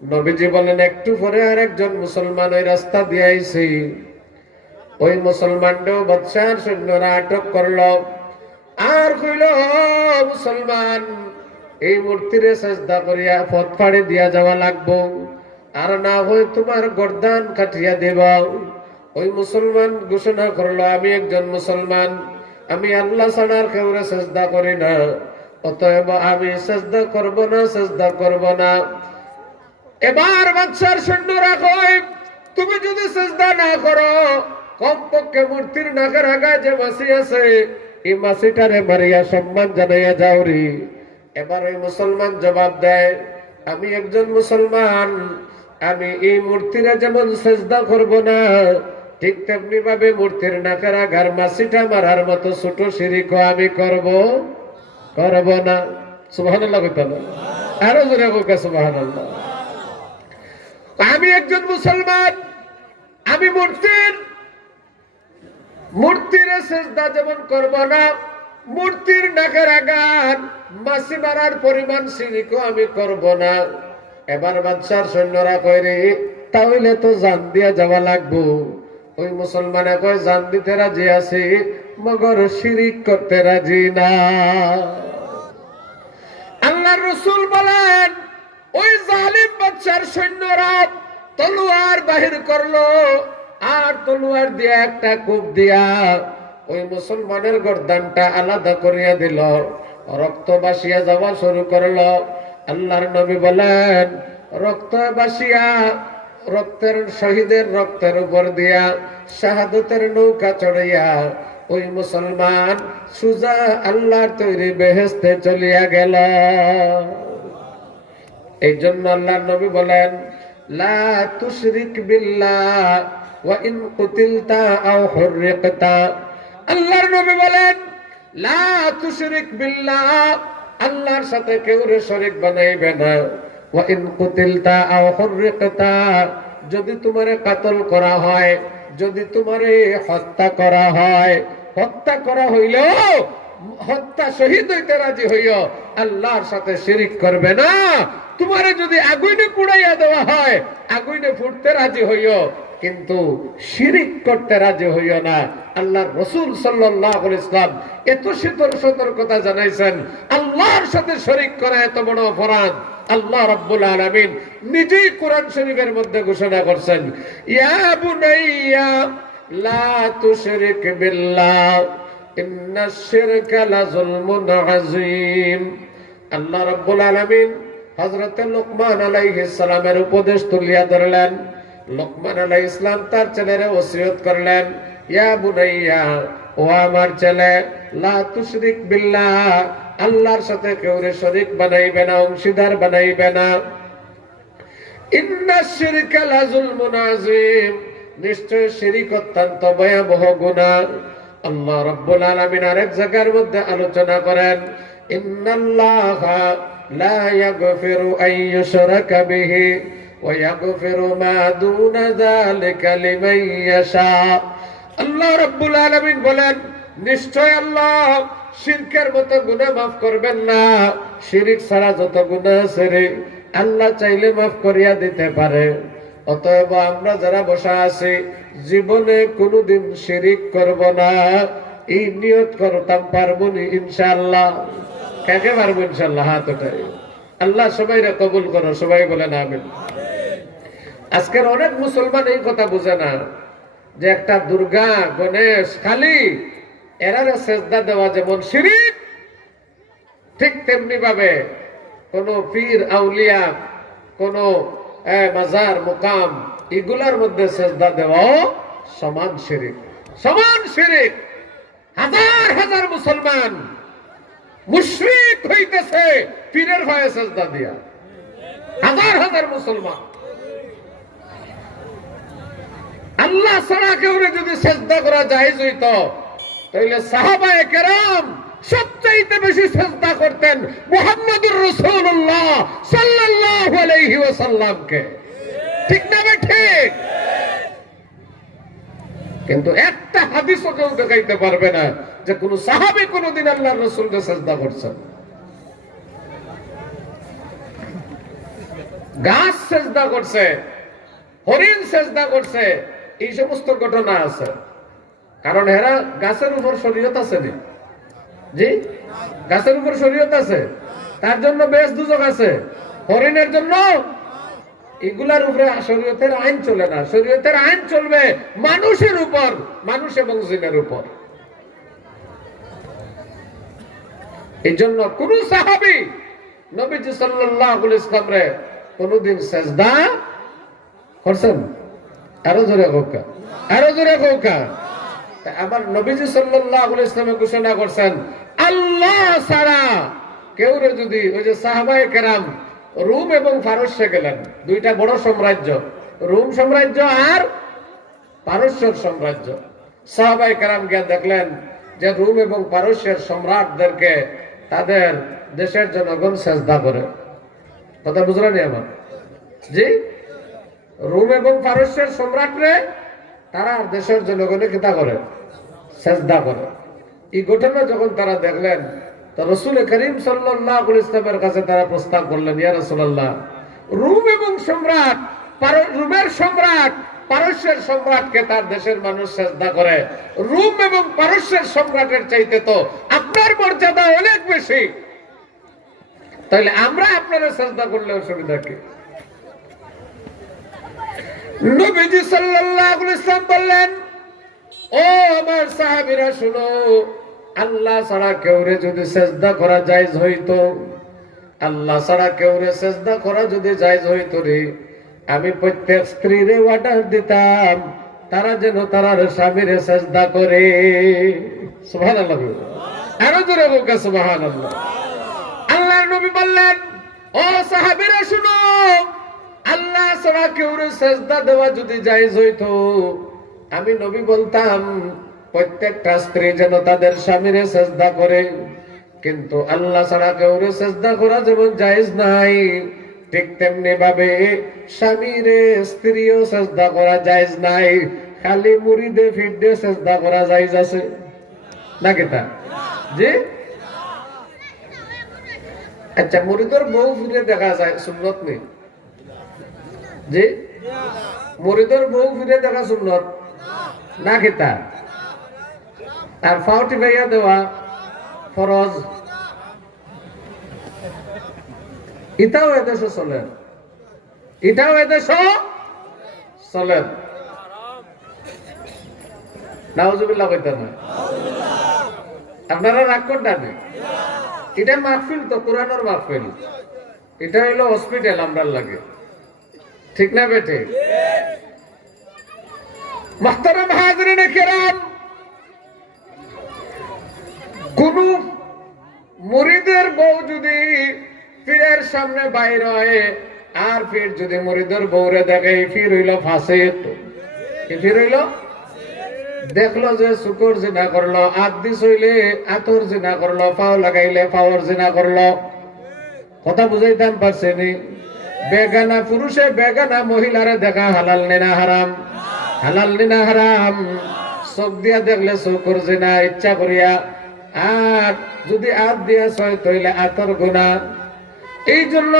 নবীজি বলেন, একটু পরে আর একজন মুসলমান ওই রাস্তা দিয়ে আইছে। ওই মুসলমানটাও বাদশার সৈন্যরা আটক করলো আর কইল, মুসলমান, এই মূর্তিরে সেজদা করিয়া পথ ফাড়ে দিয়া যাওয়া লাগবো, আর না হয় তোমার গর্দান কাটিয়া দেব। ওই মুসলমান ঘোষণা করলো, আমি একজন মুসলমান, আমি আল্লাহ ছাড়ার কেউরে সেজদা করি না, অতএব আমি সেজদা করব না, সেজদা করব না। এবার বাদশার সৈন্যরা কয়, তুমি যদি সেজদা না করো, কমপক্ষে মূর্তির নাকের আগায় যে মাছি আছে এই মাছিটারে মারিয়া সম্মান জানাইয়া যাও রে। এবার ওই মুসলমান জবাব দেয়, আমি একজন মুসলমান, আমি এই মূর্তিরা যেমন সেজদা করব না, ঠিক তেমনি ভাবে মূর্তির নাকের আগার মাছিটা মারার মতো ছোট শিরিকও আমি করব না। সুবহানাল্লাহ কইতাম, আরো জোরে কইকা সুবহানাল্লাহ। আমি একজন মুসলমান, আমি মূর্তির সেজদা যেমন করব না, মূর্তির নাকের আগার মাছি মারার পরিমাণ শিরিকও আমি করব না। এবার বাদশার সৈন্যরা কয় রে, তাহলে তো জান দিয়া যাওয়া লাগবো। ওই মুসলমানে কয় জান দিতে রাজি আছি, মগর শিরিক করতে রাজি না। আল্লাহর রাসূল বলেন, ওই জালিম বাদশার সৈন্যরা তলোয়ার বাহির করলো, আর তলোয়ার দিয়ে একটা কোপ দিয়া ওই মুসলমানের গর্দানটা আলাদা করিয়া দিল, রক্ত বাসিয়া যাওয়া শুরু করলো। আল্লাহর নবী বলেন, রক্ত বাসিয়া রক্তের শহীদের রক্তের উপর দিয়া শাহাদতের নৌকা চড়িয়া ওই মুসলমান সুজা আল্লাহর তৈরি বেহেশতে চলিয়া গেল। এই জন্য আল্লাহর নবী বলেন, লা তুশরিক বিল্লাহ ওয়া ইন কুতিলতা আও হুররিকতা। আল্লাহর নবী বলেন, লা তুশরিক বিল্লাহ, আল্লাহর সাথে কেউরে শরীক বানাইবে না। ওয়া ইন কুতিলতা আও হুররিকতা, যদি তোমারে কাতল করা হয়, যদি তোমারে হত্যা করা হয়, হত্যা করা হইলেও হত্যা শহীদ হইতে রাজি হইও, আল্লাহর সাথে শিরিক করবে না। তোমারে যদি আগুনে পুড়াইয়া দেওয়া হয়, আগুনে ফুটতে রাজি হইও, কিন্তু শিরিক করতে রাজি হইও না। আল্লাহর রাসূল সাল্লাল্লাহু আলাইহি ওয়াসাল্লাম এত সতর্কতা জানাইছেন। আল্লাহর সাথে শরীক করা এত বড় অপরাধ। আল্লাহ রাব্বুল আলামিন নিজেই কোরআন শরীফের মধ্যে ঘোষণা করছেন, ইয়া বুনাইয়া লা তুশরিক বিল্লাহ ইন্নাশ শিরকা লাযুলমুন আযীম। আল্লাহ রাব্বুল আলামিন হযরত লোকমান আলাইহিস সালামের উপদেশ তুলিয়া ধরলেন। লোকমান আলাইহিস সালাম তার ছেলেরে ওসিয়ত করলেন, ইয়া বুনাইয়া, ও আমার ছেলে, লা তুশরিক বিল্লাহ, আল্লাহর সাথে কেউরে শরীক বানাইবে না, অংশীদার বানাইবে না। ইন্নাশ শিরকা লাযুলমুন আযীম, নিশ্চয় শিরিক অত্যন্ত ভয়াবহ গুনাহ। আল্লাহ রাব্বুল আলামিন আরেক জায়গার মধ্যে আলোচনা করেন, ইন্নাল্লাহা লা ইয়াগফিরু আন ইউশরাকা বিহি ওয়া ইয়াগফিরু মা দুনা যালিকা লিমান ইয়াশা। আল্লাহ রাব্বুল আলামিন বলেন, নিশ্চয় আল্লাহ শিরকের মতো গুনাহ মাফ করবেন না। শিরিক ছাড়া যত গুনাহ আছে রে, আল্লাহ চাইলে মাফ করিয়া দিতে পারে। অতএব আমরা যারা বসা আছি, জীবনে কোনোদিন শিরিক করব না, এই নিয়ত করতাম, পারবো নি ইনশাআল্লাহ। কাকে পারবো ইনশাআল্লাহ? হাত ওঠাই। আল্লাহ সবাইরে কবুল করো, সবাই বলেন আমিন। আজকের অনেক মুসলমান এই কথা বুঝে না যে একটা দুর্গা, গণেশ, কালী, এরারে সেজদা দেওয়া যেমন শিরিক, ঠিক তেমনি ভাবে কোন পীর, আউলিয়া, কোন মাজার, মুকাম, এগুলার মধ্যে সেজদা দেওয়াও সমান শিরিক, সমান শিরিক। হাজার হাজার মুসলমান মুশরিক হইতেছে পীরের ভয়ে সেজদা দিয়া, হাজার হাজার মুসলমান। আল্লাহ ছাড়া কেউরে যদি সেজদা করা জায়েজ হইত, তাহলে সাহাবায়ে কেরাম সবচাইতে বেশি সেজদা করতেন মুহাম্মদুর রাসূলুল্লাহ সাল্লাল্লাহু আলাইহি ওয়াসাল্লামকে। ঠিক না ঠিক? কিন্তু একটা হাদিসও কেউ দেখাইতে পারবে না যে কোন সাহাবী কোনদিন আল্লাহর রাসূলকে সেজদা করছেন। গাছ সেজদা করছে, হরিণ সেজদা করছে, এই সমস্ত ঘটনা আছে। কারণ এরা গাছের উপর শরীয়ত আছে নি? জি, গাছের উপর শরীয়ত আছে, তার জন্য বেশ দুজক আছে। হরিণের জন্য এগুলার উপরে শরীয়তের আইন চলে না। শরীয়তের আইন চলবে মানুষের উপর, মানুষ এবং জিনের উপর। এই জন্য কোন সাহাবী নবীজি সাল্লাল্লাহু আলাইহি ওয়াসাল্লামরে কোনদিন সেজদা করছেন? আরো জোরে হোকা, আরো জোরে হোকা। আমার নবীজি সাল্লাল্লাহু আলাইহি ওয়াসাল্লাম ঘোষণা করছেন, আল্লাহ ছাড়া কেউরে যদি, ওই যে সাহাবায়ে কেরাম রোম এবং পারস্যে গেলেন, দুইটা বড় সাম্রাজ্য, রোম সাম্রাজ্য আর পারস্যের সাম্রাজ্য। সাহাবায়ে কেরাম গিয়ে দেখলেন যে রোম এবং পারস্যের সম্রাটদেরকে তাদের দেশের জনগণ সেজদা করে। কথা বুঝলেন আমার? জি, রোম এবং পারস্যের সম্রাটরে তারা দেশের জনগণে কিতা করে? সেজদা করে। এই ঘটনা যখন তারা দেখলেন, তো রাসূল করিম সাল্লাল্লাহু আলাইহি ওয়াসাল্লামের কাছে তারা প্রস্তাব করলেন, ইয়া রাসূলুল্লাহ, রোম এবং সম্রাট, রোমের সম্রাট পারস্যের সম্রাটকে তার দেশের মানুষ সেজদা করে, রোম এবং পারস্যের সম্রাটের চাইতে তো আপনার মর্যাদা অনেক বেশি, তাহলে আমরা আপনারা সেজদা করলে অসুবিধা কি? নবীজি সাল্লাল্লাহু আলাইহি ওয়াসাল্লাম বললেন, ও আমার সাহাবীরা শুনো, আল্লাহ ছাড়া কেউরে যদি সেজদা করা জায়েজ হইতো, আল্লাহ ছাড়া কেউরে সেজদা করা যদি জায়েজ হইতো রে, আমি প্রত্যেক স্ত্রীরে অর্ডার দিতাম তারা যেন তার স্বামীরে সেজদা করে। সুবহানাল্লাহ, আরো জোরে বলুন সুবহানাল্লাহ। আল্লাহর নবী বললেন, ও সাহাবীরা শুনো, আল্লাহ ছাড়া কেউরে সেজদা দেওয়া যদি জায়েজ হইতো, আমি নবী বলতাম প্রত্যেকটা স্ত্রী যেন তাদের স্বামীরে সেজদা করে। কিন্তু আল্লাহ ছাড়া কেউরে সেজদা করা যেমন জায়েজ নাই, ঠিক তেমনি ভাবে স্বামীরে স্ত্রীও সেজদা করা জায়েজ নাই, খালি মুরিদে ফিরদে সেজদা করা জায়েজ আছে নাকি? তা জি, আচ্ছা, মুরিদের বউ ফিরে দেখা যায় সুন্নত নেই? জি, মুরিদের বউ ফিরে দেখা সুন্নত না কি? তা আর ফাউটি ভাইয়া দেওয়া ফরজ, এটাও এদেশে চলে, এটাও এদেশে চলে। নাউজুবিল্লাহ কইতেন না, আপনারা রাগ করতেন না। এটা মাহফিল তো কোরআনের মাহফিল, এটা হইলো হসপিটাল আমরা লাগে, ঠিক না বেটে? মুহতারাম হাজরিনে কেরাম, কোন মুরিদের বউ যদি পীরের সামনে বাইর হয় আর পীর যদি মুরিদের বউরে দেখে, পীর হইল ফাসিক। কি পীর হইল? দেখলো যে শুকর জিনা করলো, আদি হইলে আতর জিনা করলো, পাও লাগাইলে পাওয়ার জিনা করলো। কথা বুঝাইতাম পারছেনি? বেগানা পুরুষে বেগানা মহিলারে দেখা হালাল নিনা হারাম, হালাল নিনা হারাম। চোখ দিয়া দেখলে শুকর জিনা ইচ্ছা করিয়া, আর যদি আত দিয়া ছয় তৈলে আতর গুণা। এই জন্য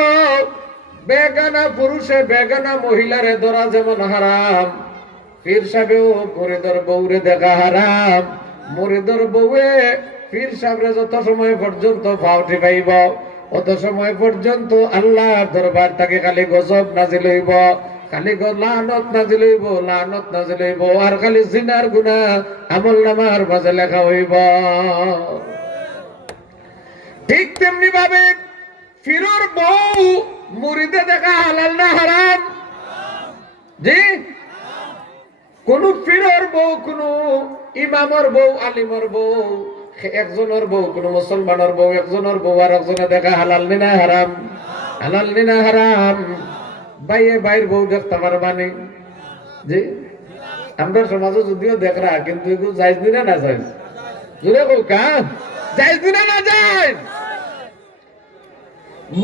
বেগানা পুরুষে বেগানা মহিলারে ধরা যেমন হারাম, পীর সাহেবেও মুরিদর বউরে দেখা হারাম। মুরিদর বউয়ে পীর সাহেবরে যত সময় পর্যন্ত ফাউটি পাইব, অত সময় পর্যন্ত আল্লাহর দরবার থেকে খালি গজব নাজিল হইব, খালি লানত নাজিল হইব, লানত নাজিল হইব, আর খালি জিনার গুনাহ আমলনামার মাঝে লেখা হইব। ঠিক তেমনি ভাবে পীরের বউ মুরিদে দেখা হালাল না হারাম? জি, কোন পীরের বউ, কোন ইমামের বউ, আলিমের বউ, একজনের বউ, কোন মুসলমানের বউ একজনের বউ আর একজনে দেখা হালাল না হারাম? হালাল না হারাম। বাইয়ে বাইর বউ দেখতে পারবানি? জি, আমরা সমাজে যদিও দেখরা, কিন্তু এগুলো জায়েজ দিনা না জায়েজ? জুড়ে বউ কা জায়েজ দিনা না জায়েজ?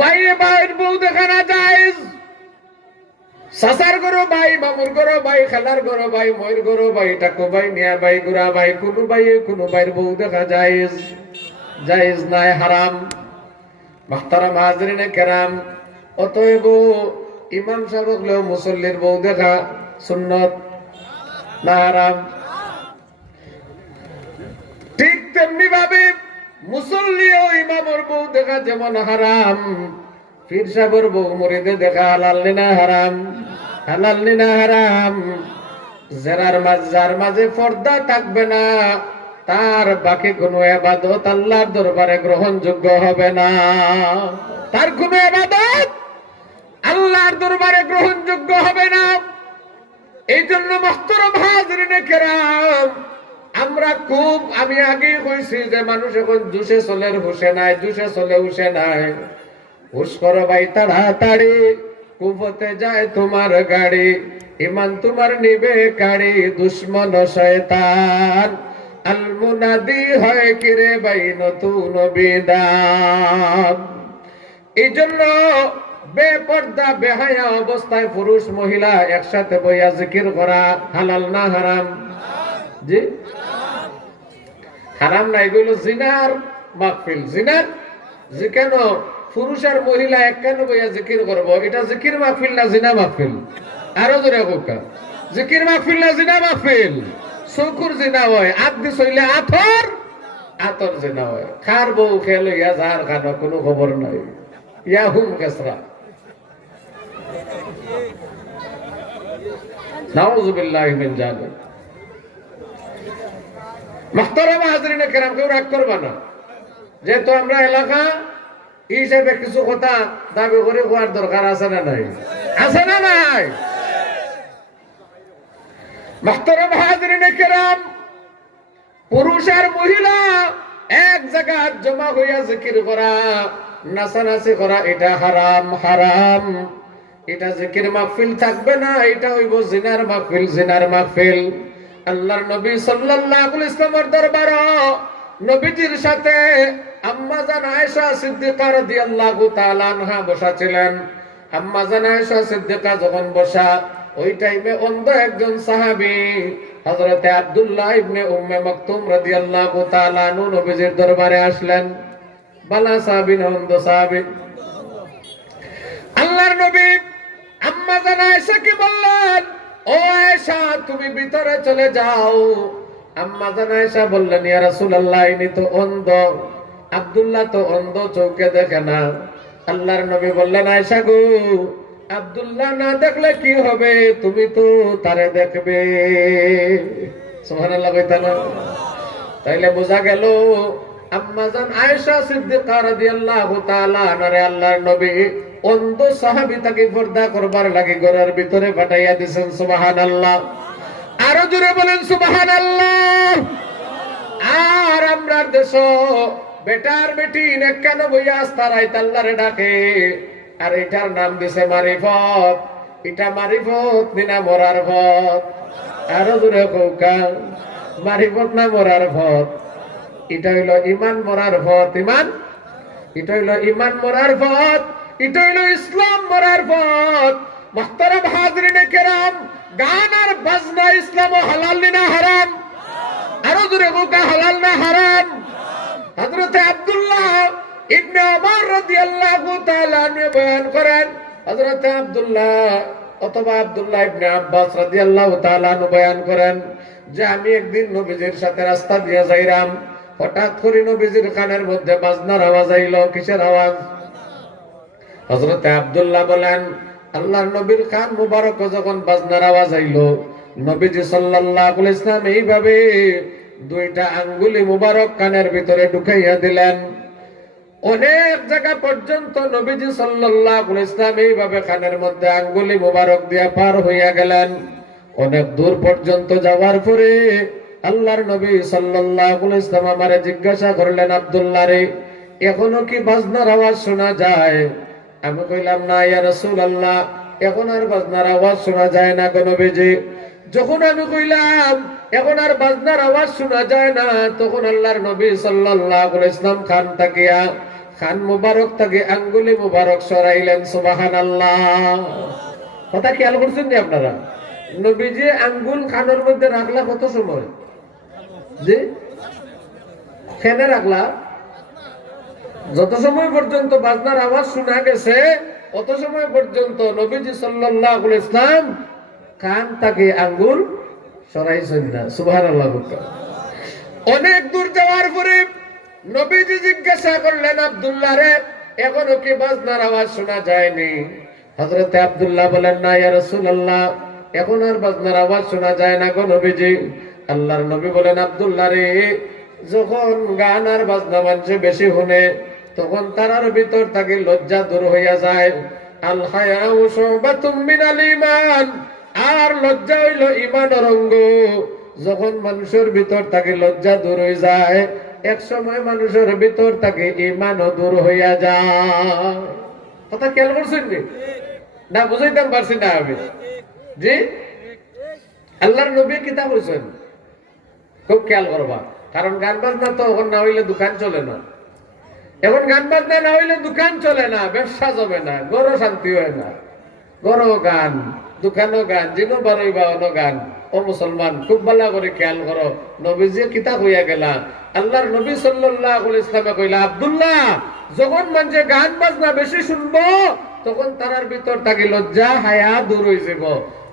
বাইরে বাইর বউ দেখা না জায়েজ? সাসার গরো ভাই, মামুর গরো ভাই, খালার গরো ভাই, ময়ের গরো ভাই, টাকো ভাই, মিয়া ভাই, গুড়া ভাই, কোনো ভাইয়ে কোনো ভাইয়ের বউ দেখা জায়েজ? জায়েজ নাই, হারাম। মুহতারাম হাজরিনে কেরাম, অতএব ইমাম সাহেব হলেও মুসল্লির বউ দেখা সুন্নত না হারাম? ঠিক তেমনি ভাবে মুসল্লি ও ইমামের বউ দেখা যেমন হারাম, পীর সাহেবের বউ মুরিদে দেখা হালাল না হারাম? হালাল না হারাম। যার মাঝে পর্দা থাকবে না, তার বাকি কোনো ইবাদত আল্লাহর দরবারে গ্রহণযোগ্য হবে না। তার কোনো ইবাদত আল্লাহর দরবারে গ্রহণযোগ্য হবে না। এই জন্য মুহতারাম হাজরিনে কেরাম, আমরা আমি আগেই কইছি যে মানুষ এখন জুসে চলে হুশে নাই, জুসে চলে হুশে নাই। হুশ করো ভাই তাড়াতাড়ি, কুফতে যায় তোমার গাড়ি, ইমান তোমার নিবে কাড়ি, দুশ্মন শয়তান আল মুনাদি হয় কিরে ভাই নতুন বিধান। এই জন্য বেপর্দা বেহায়া অবস্থায় পুরুষ মহিলা একসাথে বইয়া জিকির করা হালাল না হারাম? জি হারাম না, এগুলো জিনার মাহফিল। জিনার যে কেন পুরুষ আর মহিলা এক কেন বইয়া জিকির করবো? এটা জিকির মাহফিল না জিনা মাহফিল? আরো জোরে কোকা, জিকির মাহফিল না জিনা মাহফিল? চকুর জিনা হয়, আদি চইলে আথর আতর জিনা হয়। খার বউ খেল ইয়া যার খানো কোনো খবর নাই, ইয়া হুম কেসরা। নাউযুবিল্লাহি মিন যালিক। মুহতারাম হাজরিনে কেরাম, কেউ রাগ করবা না, যেহেতু আমরা এলাকা হিসেবে কিছু কথা দাবি করে হওয়ার দরকার আছে না নাই? আছে না নাই? মুহতারাম হাজরিনে কেরাম, পুরুষ আর মহিলা এক জায়গায় জমা হইয়া জিকির করা, নাচানাচি করা, এটা হারাম। হারাম, এটা জিকির মাহফিল থাকবে না, এটা হইব জিনার মাহফিল। জিনার মাহফিল। আল্লাহর নবী সাল্লাল্লাহু আলাইহি ওয়াসাল্লামের দরবারে নবীজির সাথে আম্মা জান আয়েশা সিদ্দিকা রাদিয়াল্লাহু তাআলা আনহা বসা ছিলেন। আম্মা জান আয়েশা সিদ্দিকা যখন বসা, ওই টাইমে অন্ধ একজন সাহাবী হযরতে আব্দুল্লাহ ইবনে উম্মে মাকতুম রাদিয়াল্লাহু তাআলা আনহু নবীজির দরবারে আসলেন। বালা সাহাবী না অন্ধ সাহাবী? আল্লাহর নবী আম্মা জান আয়েশাকে বললেন, ও আয়েশা তুমি ভিতরে চলে যাও। আম্মা জান আয়েশা বললেন, ইয়া রাসূলুল্লাহ ইনি তো অন্ধ, আব্দুল্লাহ তো অন্ধ, চোখে দেখে না। আল্লাহর নবী বললেন, আয়েশা গো, আব্দুল্লাহ না দেখলে কি হবে, তুমি তো তারে দেখবে। সুবহানাল্লাহ কইতা না? তাইলে বোঝা গেল আম্মা জান আয়েশা সিদ্দিকা রাদিয়াল্লাহু তাআলা আনহা আল্লাহর নবী অন্ধ সাহাবী তাকে পর্দা করবার লাগি ঘরের ভিতরে পাঠাইয়া দিয়েছেন। সুবহানাল্লাহ। আরো জোরে বলেন সুবহানাল্লাহ। আর আমরার দেশ বেটার বেটি নেকানো বইয়া আস্তারাই আল্লাহরে ডাকে, আর এটার নাম দিছে মারিফত। এটা মারিফত নিনা মরার পথ? আরো জোরে কৌকা, মারিফত না মরার পথ? এটা হইল ইমান মরার পথ। ইমান, এটা হইল ইমান মরার পথ, এটা হইল ইসলাম মরার পথ। মুহতারাম হাজরিনে কেরাম, গান আর বাজনা ইসলাম হালাল না হারাম? আরো জোরে কৌকা, হালাল না হারাম? হযরত আব্দুল্লাহ ইবনে ওমর রাদিয়াল্লাহু তাআলা আনহু বয়ান করেন, হযরত আব্দুল্লাহ অথবা আব্দুল্লাহ ইবনে আব্বাস রাদিয়াল্লাহু তাআলা আনহু বয়ান করেন যে আমি একদিন নবীজির সাথে রাস্তা দিয়ে যাইরাম, হঠাৎ করে নবীজির কানের মধ্যে বাজনার আওয়াজ আইল। কিসের আওয়াজ? হযরত আব্দুল্লাহ বলেন, আল্লাহর নবীর কান মুবারক যখন বাজনার আওয়াজ আইল, নবীজি সাল্লাল্লাহু আলাইহি ওয়াসাল্লাম এইভাবে দুইটা আঙ্গুলি মুবারক কানের ভিতরে ঢুকাইয়া দিলেন। অনেক জায়গা পর্যন্ত নবীজি সাল্লাল্লাহু আলাইহি ওয়াসাল্লাম এইভাবে কানের মধ্যে আঙ্গুলি মুবারক দিয়া পার হইয়া গেলেন। অনেক দূর পর্যন্ত যাওয়ার পরে আল্লাহর নবী সাল্লাল্লাহু আলাইহি ওয়াসাল্লাম আমারে জিজ্ঞাসা করলেন, আব্দুল্লাহ রে, এখনো কি বাজনার আওয়াজ শোনা যায়? আমি কইলাম, না ইয়া রাসূলুল্লাহ, এখন আর বাজনার আওয়াজ শোনা যায় না গো নবীজি। যখন আমি কইলাম এখন আর বাজনার আওয়াজ শোনা যায় না, তখন আল্লাহর নবী সাল্লাল্লাহু আলাইহি ওয়াসাল্লাম খান তাকিয়া খান মুবারক থেকে আঙ্গুলি মুবারক সরাইলেন। সুবহানাল্লাহ। কথা খেয়াল করছেন নি আপনারা? নবীজি আঙ্গুল খানের মধ্যে রাখলা কত সময়? জি, খেনে রাখলা যত সময় পর্যন্ত বাজনার আওয়াজ শোনা গেছে, অত সময় পর্যন্ত নবীজি সাল্লাল্লাহু আলাইহি ওয়াসাল্লাম কান তাকে আঙ্গুল সরাইছেন না। সুবহানাল্লাহ। অনেক দূর যাওয়ার পরে নবীজি জিজ্ঞাসা করলেন, আব্দুল্লাহ রে, এখনো কি বাজনার আওয়াজ শোনা যায়নি? হযরতে আব্দুল্লাহ বলেন, না ইয়া রাসূলুল্লাহ, এখন আর বাজনার আওয়াজ শোনা যায় না গো নবীজি। আল্লাহর নবী বলেন, আব্দুল্লাহ রে, যখন গান আর বাজনা মানুষে বেশি শুনে, তখন তার ভিতর থেকে লজ্জা দূর হইয়া যায়। আল হায়াউ শুবাতুম মিনাল ঈমান, আর লজ্জা হইল ঈমানের অঙ্গ। যখন মানুষের ভিতর থেকে লজ্জা দূর হয়ে যায়, এক সময় মানুষের ভিতর থেকে ঈমানও দূর হইয়া যায়। কথা খেয়াল করছেন না? বুঝাইতাম পারছি না আমি। জি, আল্লাহর নবী কিতাব হয়েছেন, খুব খেয়াল করবা। কারণ গান বাজনা তো এখন না হইলে দোকান চলে না। এখন গান বাজনা না হইলে দোকান চলে না, ব্যবসা জমে না, গরো শান্তি হয় না। গরো গান, দোকানও গান, যিনো বারোই বা অন্য গান। ও মুসলমান, খুব ভালো করে খেয়াল করো, নবীজি কিতাব হইয়া গেলা। আল্লাহর নবী সাল্লাল্লাহু আলাইহি ওয়াসাল্লাম কইলা, আব্দুল্লাহ, যখন মানুষে গান বাজনা বেশি শুনবো তখন তার ভিতর থাকি লজ্জা হায়া দূর হয়ে যাব।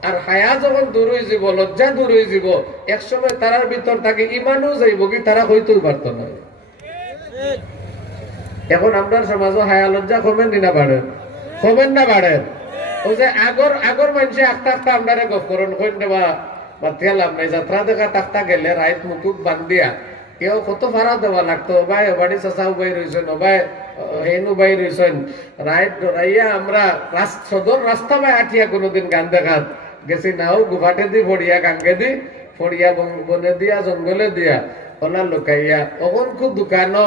আর হায়া যখন দূর হয়ে যাব, লজ্জা দূর হয়ে যাব, একসময় তার ভিতর থাকি ইমানও যাইব, কি তারা হইতেও পারত না। এখন আমরা সমাজও হায়া লজ্জা কমেন না বাড়েন? কমেন না বাড়েন? ওই যে আগর মানুষে আখতা আখতা আমরা গপ করেন কইন দেবা বাতিয়া লাভ নাই। যাত্রা দেখা তাক্তা গেলে রাইত মুকুট বান্ধিয়া কেউ কত ভাড়া দেওয়া লাগতো। ভাই বাড়ি চাচাও বাই রয়েছেন, ভাই হেনু বাই রয়েছেন, রাইত ডরাইয়া আমরা সদর রাস্তা বাই আঠিয়া কোনোদিন গান দেখাত গেছি নাও। গুফাটে দি ফড়িয়া গাঙ্গে দি ফড়িয়া বনে দিয়া জঙ্গলে দিয়া ওলা লুকাইয়া অগন খুব দোকানো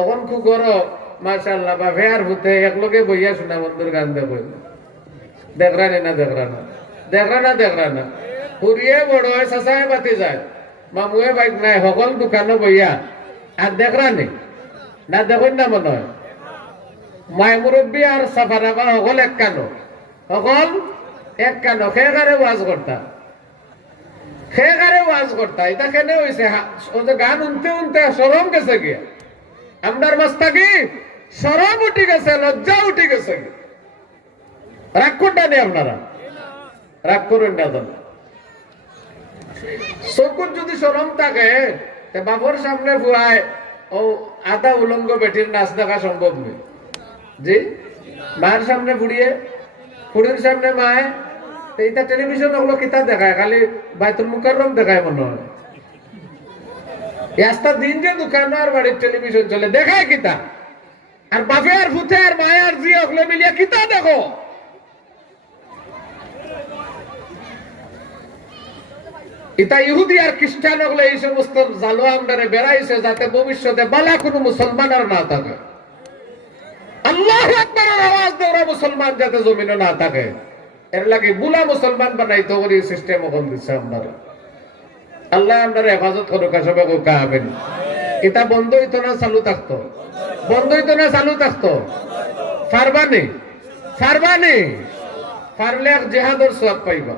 অগন খুব গরো মাশাআল্লাহ বাপে আর ভূতে একলগে বইয়া শোনা বন্ধুর গান দেব। দেখরানি না দেখরানা, দেখরানা দেখরানা ফুরিয়ে বড় হয়, চাচায় বাতি যায়, মামুয়ে বাইক নাই, সকল দোকানো বইয়া আর দেখরানি না দেখুন না মনে হয়। মায় মুরব্বী আর সাফারাবা সকল এক কানো, সকল এক কানো। সেকারে ওয়াজ করতা, সেকারে ওয়াজ করতা। এটা কেন হয়েছে? গান উনতে উনতে সরম গেছে গিয়া, আমরার মাস্তা কি সরম উঠি গেছে, লজ্জা উঠি গেছে। রাগ করটা নেই আপনারা, রাগ করুন না। চকুর যদি সরম থাকে বাপর সামনে ফুয়ায় ও আধা উলঙ্গ বেটির নাচ দেখা সম্ভব নেই। জি, মায়ের সামনে ফুড়িয়ে, ফুড়ির সামনে মায়, এইটা টেলিভিশন ওগুলো কিতা দেখায়, খালি বাইতুল মুকাররম দেখায় মনে হয়। রাস্তার দিন যে দোকান আর বাড়ির টেলিভিশন চলে, দেখায় কিতা? আর বাপে আর ফুতে আর মায় আর জি ওগুলো মিলিয়ে কিতা দেখো। এটা ইহুদি আর খ্রিস্টান হলে এই সমস্ত জালো আমদারে বেড়াইছে যাতে ভবিষ্যতে বালা কোনো মুসলমান আর না থাকে। আল্লাহু আকবারের আওয়াজ দেওয়া মুসলমান যাতে জমিনে না থাকে, এর লাগে বুলা মুসলমান বানাইতে ওর সিস্টেম ওখান দিচ্ছে আপনারা। আল্লাহ আপনারা হেফাজত করুক, সবাই কাহাবেন। এটা বন্ধ হইতো না চালু থাকতো, বন্ধ হইতো না চালু থাকতো। ফারবানি ফারবানি পারলে জেহাদর সওয়াব পাইবা।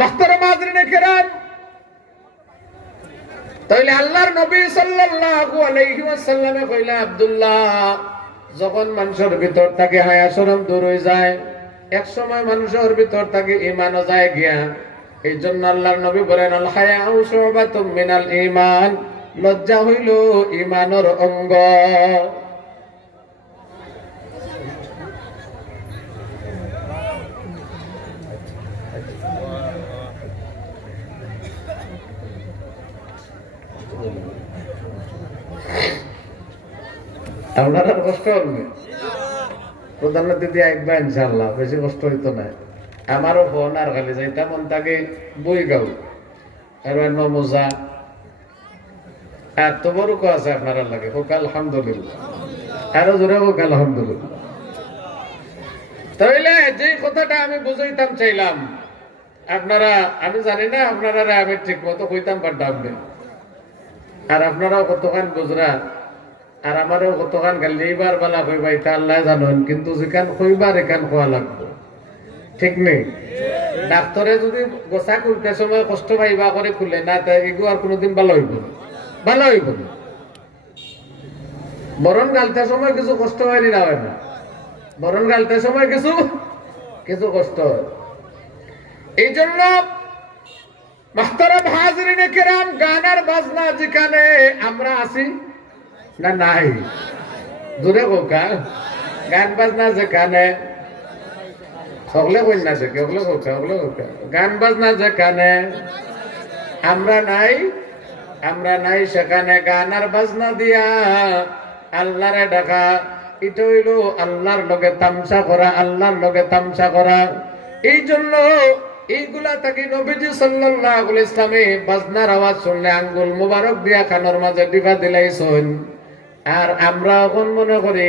মুহতারাম হাজরিনে কেরাম, তাইলে আল্লাহর নবী সাল্লাল্লাহু আলাইহি ওয়াসাল্লামে কইলা, আব্দুল্লাহ, যখন মানুষের ভিতর থেকে হায়া শরম দূর হয়ে যায়, এক সময় মানুষের ভিতর থেকে ঈমানও যায় গিয়া। এই জন্য আল্লাহর নবী বলেন, আল হায়াউ শুবাতুম মিনাল ঈমান, লজ্জা হইল ঈমানের অঙ্গ। আপনার আর কষ্ট হবে? প্রধানমন্ত্রী দিয়ে আইবা ইনশাল্লাহ, বেশি কষ্ট হইতো না। আমারও ফোন আর খালি যাইতা মন তাকে বই গাও আর অন্য মোজা এত বড় আছে আপনারা লাগে। হোক আলহামদুলিল্লাহ, আরো জোরে হোক আলহামদুলিল্লাহ। তাইলে যে কথাটা আমি বুঝাইতাম চাইলাম আপনারা, আমি জানি না আপনারা আমি ঠিক মতো কইতাম পারতাম না, আর আপনারাও কতখান বুঝরা আর আমারও কতখান গালি এইবার বেলা কইবা এটা আল্লাহ জানেন, কিন্তু যেখান কইবার এখান খোয়া লাগবে, ঠিক নেই? ডাক্তারে যদি গোসা খুলতে সময় কষ্ট পাইবা করে খুলে না, তাই এগুলো আর কোনোদিন ভালো হইব না, ভালো হইব না। বরণ গালতে সময় কিছু কষ্ট হয়নি, না হয় না? বরণ গালতে সময় কিছু কিছু কষ্ট হয়। এই জন্য মুহতারাম হাজরিনে কেরাম, গান আর বাজনা যেখানে আমরা আছি না নাই, দূরে কোকা গান বাজনা যেখানে সকলে কই না দেখে, ওগুলো কোকা ওগুলো কোকা গান বাজনা যেখানে আমরা নাই, আমরা নাই সেখানে গান আর বাজনা দিয়া আল্লাহরে ডাকা। এটা হইল আল্লাহর লগে তামসা করা, আল্লাহর লগে তামসা করা। এই জন্য এইগুলা থাকি নবীজি সাল্লাল্লাহু আলাইহি ইসলামে বাজনার আওয়াজ শুনলে আঙ্গুল মুবারক দিয়া কানের মাঝে ডিবা দিলাইছেন। আর আমরা এখন মনে করি,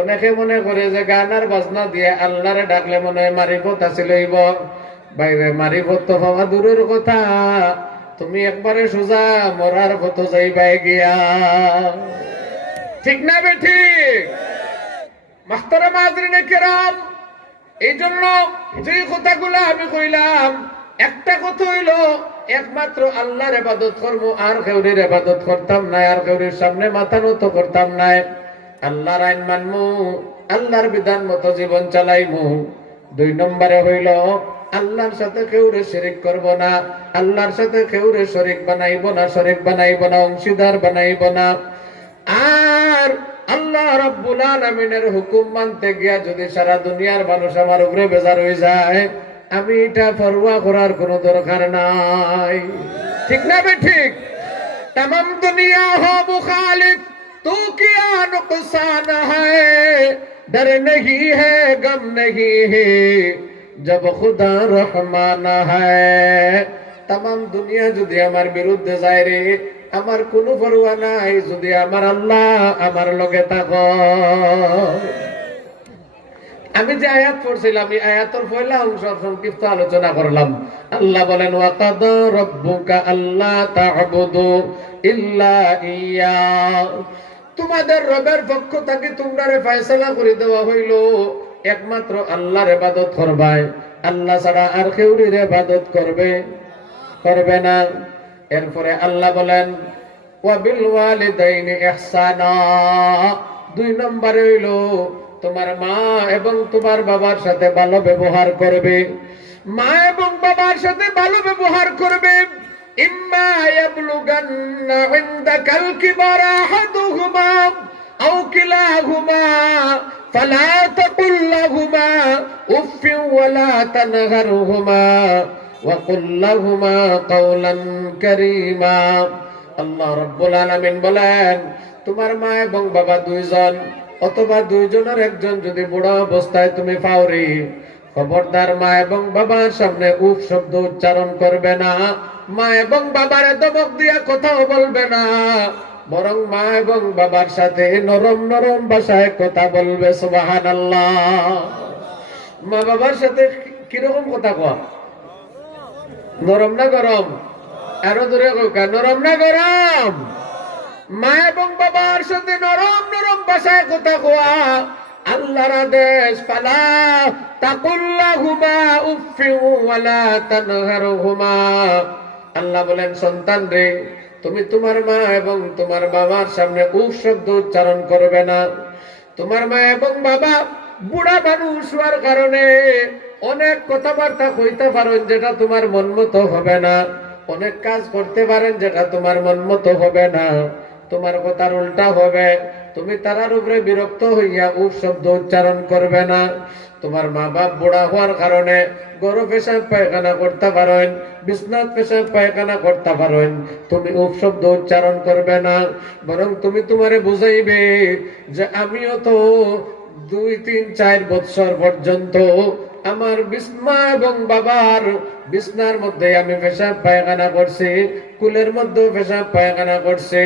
অনেকে মনে করে যে গানার বাজনা দিয়ে আল্লাহরে ডাকলে মনে হয় মারিফত আছিল বাইরে মারিফত তো হওয়া দূরের কথা, তুমি একবারে সোজা মরার মতো যাইবাই গিয়া। ঠিক না বে ঠিক? মাহতারাম হাজরিনে কেরাম, এই জন্য যে কথাগুলো আমি কইলাম, একটা কথা হইল একমাত্র আল্লাহর ইবাদত করবো, আর কেউরির ইবাদত করতাম না, আর কেউরির সামনে মাথা নত করতাম না। আল্লাহর আইন মানমু, আল্লাহর বিধান মতো জীবন চালাইমু। 2 নম্বরে হইল আল্লাহর সাথে কেউরে শিরিক করব না, আল্লাহর সাথে কেউরে শরীক বানাইব না, শরীক বানাইব না, অংশীদার বানাইব না। আর আল্লাহ রাব্বুল আলামিনের হুকুম মানতে গিয়া যদি সারা দুনিয়ার মানুষ আমার উপরে বেজার হয়ে যায়, আমি এটা পরোয়া করার কোনো দরকার নাই। ঠিক না বে ঠিক? तमाम दुनिया हो मुखालिफ, तू क्या नुकसान है, डर नहीं है गम नहीं है, जब खुदा रहमान है। तमाम दुनिया যদি আমার বিরুদ্ধে যায় রে, আমার কোনো পরোয়া নাই যদি আমার আল্লাহ আমার লগে থাকো। আমি যে আয়াত পড়ছিলাম, এই আয়াতের পয়লা অংশ সংক্ষিপ্ত আলোচনা করলাম। আল্লাহ বলেন ওয়াকাদা রাব্বুকা আল্লা তা'বুদু ইল্লা ইয়া, তোমাদের রবের পক্ষ থেকে তোমরারে ফয়সালা করে দেওয়া হইল একমাত্র আল্লাহর ইবাদত করবাই, আল্লাহ ছাড়া আর কেউরির ইবাদত করবে না। এরপরে আল্লাহ বলেন ওয়া বিল ওয়ালিদাইনি ইহসানা, 2 নম্বরে হইল তোমার মা এবং তোমার বাবার সাথে ভালো ব্যবহার করবে। মা এবং বাবার সাথে ভালো ব্যবহার করবে। ইম্মা ইয়াবলুগান্না ইনদাকাল কিবারা আহাদুহুমা আও কিলাহুমা ফালা তাকুল লাহুমা উফফিন ওয়ালা তানহারহুমা ওয়া কুল লাহুমা কাওলান কারীমা। আল্লাহ রাব্বুল আলামিন বলেন, তোমার মা এবং বাবা 2 জন অথবা 2 জনের একজন যদি বুড়া অবস্থায় তুমি পাওরি, খবরদার মা এবং বাবার সামনে উফ শব্দ উচ্চারণ করবে না, মা এবং বাবারে ধমক দিয়া কথাও বলবে না, বরং মা এবং বাবার সাথে নরম নরম ভাষায় কথা বলবে। সুবহানাল্লাহ। মা বাবার সাথে কিরকম কথা কয়? নরম না গরম? আরো দূরে কয়, নরম না গরম? মা এবং বাবার সাথে নরম নরম ভাষায় কথা কোয়া আল্লাহর আদেশ। ফালা তাকুল লাহুমা উফফিন ওয়ালা তানহারহুমা, আল্লাহ বলেন সন্তান রে, তুমি তোমার মা এবং তোমার বাবার সামনে উফ শব্দ উচ্চারণ করবে না। তোমার মা এবং বাবা বুড়া মানুষ হওয়ার কারণে অনেক কথাবার্তা কইতে পারেন যেটা তোমার মন মতো হবে না, অনেক কাজ করতে পারেন যেটা তোমার মন মতো হবে না, তোমার কথার উল্টা হবে। তুমি তারার উপরে বিরক্ত হইয়া উফ শব্দ উচ্চারণ করবে না। তোমার মা বাপ বুড়া হওয়ার কারণে গরু পেশাব পায়খানা করতে পারেন, বিছনাত পেশাব পায়খানা করতে পারেন, তুমি উফ শব্দ উচ্চারণ করবে না, বরং তুমি তোমারে বুঝাইবে যে আমিও তো 2, 3, 4 বছর পর্যন্ত আমার বিছনা এবং বাবার বিছনার মধ্যে আমি পেশাব পায়খানা করছি, কুলের মধ্যে পেশাব পায়খানা করছি।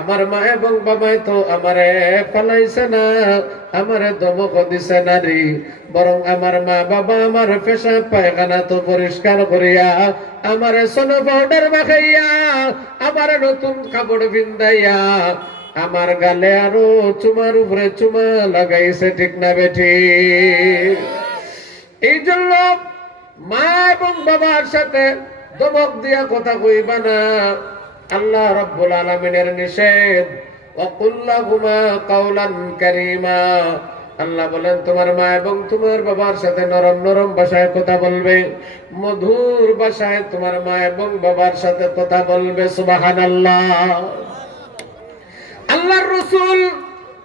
আমার মা এবং বাবাই তো আমারে ফালাইছে না, আমারে ধমক দিছে না রে, বরং আমার মা বাবা আমার পেশাব পায়খানা তো পরিষ্কার করিয়া, আমারে সোনো পাউডার মাখাইয়া, আমারে নতুন কাপড় পিন্দাইয়া, আমার গালে আরো চুমার উপরে চুমা লাগাইছে। ঠিক না বেঠি? এই জন্য মা এবং বাবার সাথে ধমক দিয়া কথা কইবা না, আল্লাহ রাব্বুল আলামিনের নিষেধ। ওয়া কুল লাহুমা কাওলান কারীমা, আল্লাহ বলেন তোমার মা এবং তোমার বাবার সাথে নরম নরম ভাষায় কথা বলবে, মধুর ভাষায় তোমার মা এবং বাবার সাথে কথা বলবে। সুবহানাল্লাহ। আল্লাহর রাসূল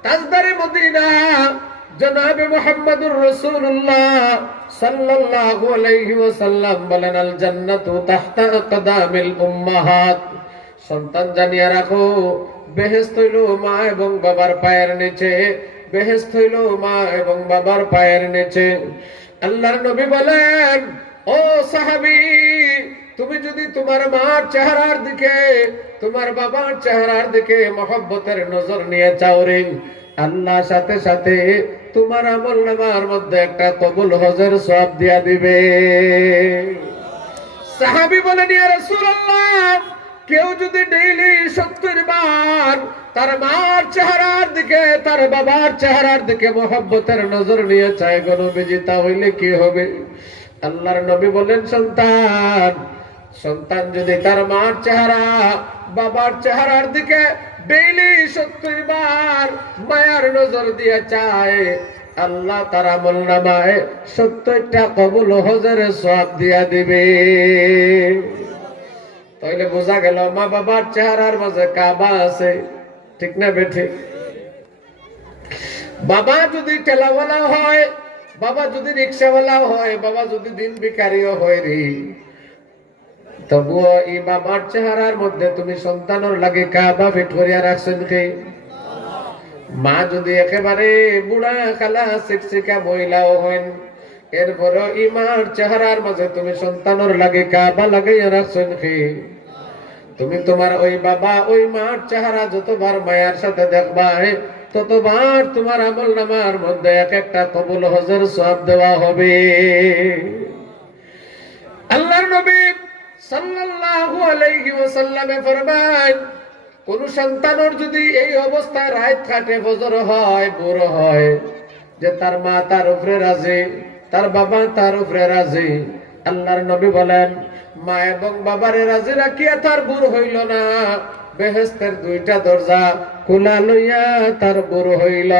তাজদারে মদিনা জনাবে মুহাম্মদুর রাসূলুল্লাহ সাল্লাল্লাহু আলাইহি ওয়াসাল্লাম বলেন, আল জান্নাতু তাহতা আকদামিল উম্মাহাত, সন্তান জানিয়া রাখো বেহেশত হইল মা এবং বাবার পায়ের নিচে, বেহেশত হইল মা এবং বাবার পায়ের নিচে। আল্লাহর নবী বলেন, ও সাহাবী, তুমি যদি তোমার মার চেহারার দিকে, তোমার বাবার চেহারার দিকে মহব্বতের নজর নিয়ে চাও রে, আল্লাহ সাথে সাথে তোমার আমল নামার মধ্যে একটা কবুল হজের সওয়াব দিয়া দিবে। সাহাবী বলেন, ইয়া রাসূলুল্লাহ, কেউ যদি ডেইলি 70 বার তার মার চেহারার দিকে, তার বাবার চেহারার দিকে মহব্বতের নজর নিয়ে চায় গো নবীজি, তাহলে কি হবে? আল্লাহর নবী বলেন, সন্তান যদি তার মার চেহারা, বাবার চেহারার দিকে ডেইলি 70 বার মায়ার নজর দিয়ে চায়, আল্লাহ তার আমলনামায় 70টা কবুল হজের সওয়াব দিয়া দিবে। তাহলে বোঝা গেল মা বাবার চেহারার মাঝে কাবা আছে, ঠিক না বেঠিক? বাবা যদি ঠেলাওয়ালা হয়, বাবা যদি রিক্সাওয়ালা হয়, বাবা যদি দিন ভিখারিও হয় রে, তবুও এই বাবার চেহারার মধ্যে তুমি সন্তানের লাগে কাবা ফিট করিয়া রাখছেন কি? মা যদি একেবারে বুড়া খালা শিক্ষিকা মহিলাও হন, এরপরও ইমার চেহারার মাঝে তুমি সন্তানের লাগে কাবা লাগাইয়া রাখছেন কি? তুমি তোমার ওই বাবা ওই মার চেহারা যতবার মায়ার সাথে দেখবা, ততবার তোমার আমল নামার মধ্যে এক একটা কবুল হজের সওয়াব দেওয়া হবে। আল্লাহর নবী সাল্লাল্লাহু আলাইহি ওয়াসাল্লামে ফরমান, কোন সন্তানের যদি এই অবস্থায় রাত কাটে, ফজর হয়, ভোর হয়, যে তার মা তার উপরে রাজি, তার বাবা তার উপরে রাজি, আল্লাহর নবী বলেন, মা এবং বাবারে রাজি রাখিয়া তার ভোর হইল না, বেহেশতের 2টা দরজা খোলা লইয়া তার ভোর হইল।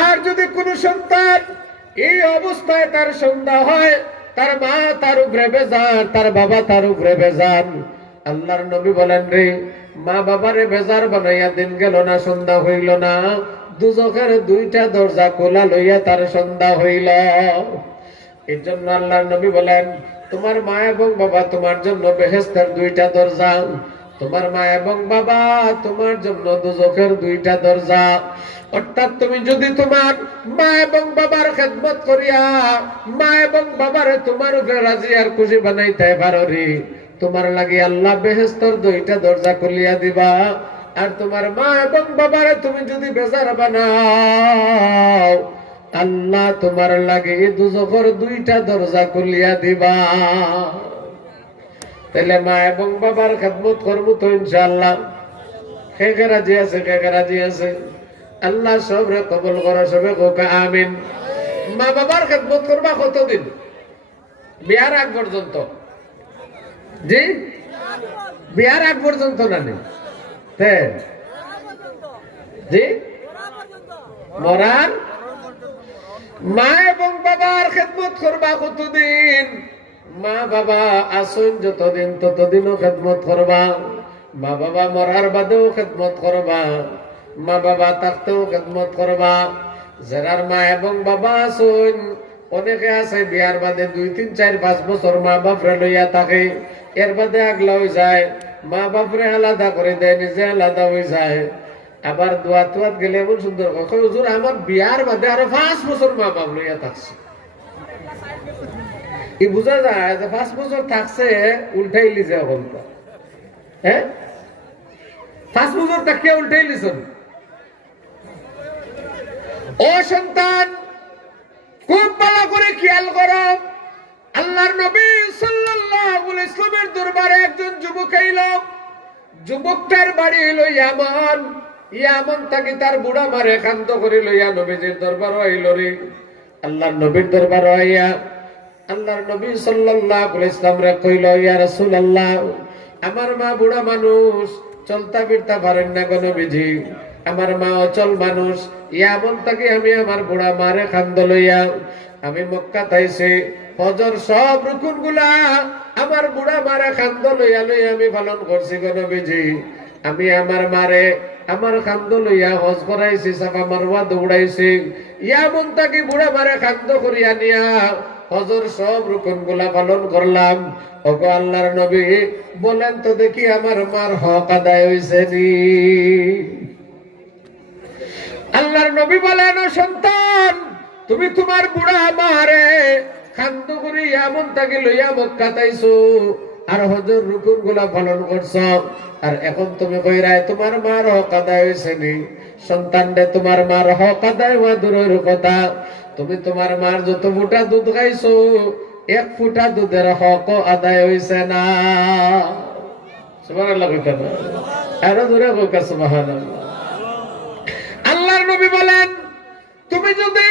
আর যদি কোন সন্তান এই অবস্থায় তার সন্ধ্যা হয়, তার মা তার উপরে বেজার, তার বাবা তার উপরে বেজার, আল্লাহর নবী বলেন রে, মা বাবারে বেজার বানাইয়া দিন গেল না, সন্ধ্যা হইল না, দুজখের 2টা দরজা খোলা লইয়া তার সন্ধ্যা হইল। এর জন্য আল্লাহর নবী বলেন, তোমার মা এবং বাবা তোমার জন্য বেহেশতের 2টা দরজা, তোমার মা এবং বাবা তোমার জন্য দুজখের 2টা দরজা। অর্থাৎ তুমি যদি তোমার মা এবং বাবার খেদমত করিয়া মা এবং বাবারে তোমার উপরে রাজি আর খুশি বানাইতে পারো রে, তোমার লাগি আল্লাহ বেহেশতের 2টা দরজা খুলিয়া দিবা। আর তোমার মা এবং বাবারে তুমি যদি বেজার বানাও, আল্লাহ তোমার লাগে দুজখের 2টা দরজা খুলিয়া দিবা। তাহলে মা এবং বাবার খেদমত করবো তো ইনশাআল্লাহ। কে কে রাজি আছে? কে কে রাজি আছে? আল্লাহ সবরে কবুল করো, সবে কোকা আমিন। মা বাবার খেদমত করবা কতদিন? বিয়ার আগ পর্যন্ত? জি, বিয়ার আগ পর্যন্ত না? জি, মরার। মা এবং বাবার খেদমত করবা কতদিন? মা বাবা আসুন যতদিন, ততদিনও খেদমত করবা। মা বাবা মরার বাদেও খেদমত করবা, মা বাবা থাকতেও খেদমত করবা। যারার মা এবং বাবা আসুন, অনেকে আছে বিয়ার বাদে 2, 3, 4, 5 বছর মা বাপরে লইয়া থাকে, এর বাদে আগলা হয়ে যায়, মা বাপরে আলাদা করে দেয়, নিজে আলাদা হয়ে যায়। আবার দোয়াত গেলে এমন সুন্দর হুজুর, আমার বিয়ার বাদে আরো 5 বছর মা বাপ লইয়া থাকছে। ই বুঝা যায় যে 5 বছর থাকছে, উল্টাই লিছে এখন। হ্যাঁ, 5 বছর তাকে উল্টাই লিছেন। ও সন্তান, খুব ভালো করে খেয়াল করো, আল্লাহর নবী সাল্লাল্লাহু আলাইহি ওয়াসাল্লামের দরবারে একজন যুবক আইল। যুবকটার বাড়ি হইল ইয়ামান। ইয়ামান থেকে তার বুড়া মারে কান্ত করে লইয়া নবীজির দরবারে আইল রে। আল্লাহর নবীর দরবারে আইয়া আল্লাহর নবী সাল্লাল্লাহু আলাইহি ওয়াসাল্লাম রে কইল, ইয়া রাসূলুল্লাহ, আমার মা বুড়া মানুষ, চলতা ফিরতা পারেন না গো নবীজি। আমার মা অচল মানুষ, ইয়ামন থেকে আমি আমার বুড়া মারে কান্দ লইয়া আমি মক্কা তাইছি, ফজর সব রুকুন গুলা আমার বুড়া মারে কান্দ লইয়া লইয়া আমি পালন করছি গো নবীজি। আমি আমার মারে আমার কান্দ লইয়া হজ করাইছি, সাফা মারওয়া দৌড়াইছি, ইয়ামন থেকে বুড়া মারে কান্দ করিয়া নিয়া হজর সব রুকুন গুলা পালন করলাম। ওগো আল্লাহর নবী, বলেন তো দেখি আমার মার হক আদায় হইছে নি? আল্লাহর নবী বলেন, ও সন্তান, তুমি তোমার বুড়া মারে খান্দ করে এমন তাকে লইয়া মক্কা তাইছো আর হজর রুকুন গুলা পালন করছো আর এখন তুমি কইরায় তোমার মার হক আদায় হয়েছে নি সন্তান রে তোমার মার হক আদায় হওয়া দূরের কথা তুমি তোমার মার যত ফুটা দুধ খাইছো এক ফুটা দুধের হক আদায় হয়েছে না সুবহানাল্লাহ কইতা না আরো জোরে কইতা সুবহানাল্লাহ আল্লাহর নবী বলেন তুমি যদি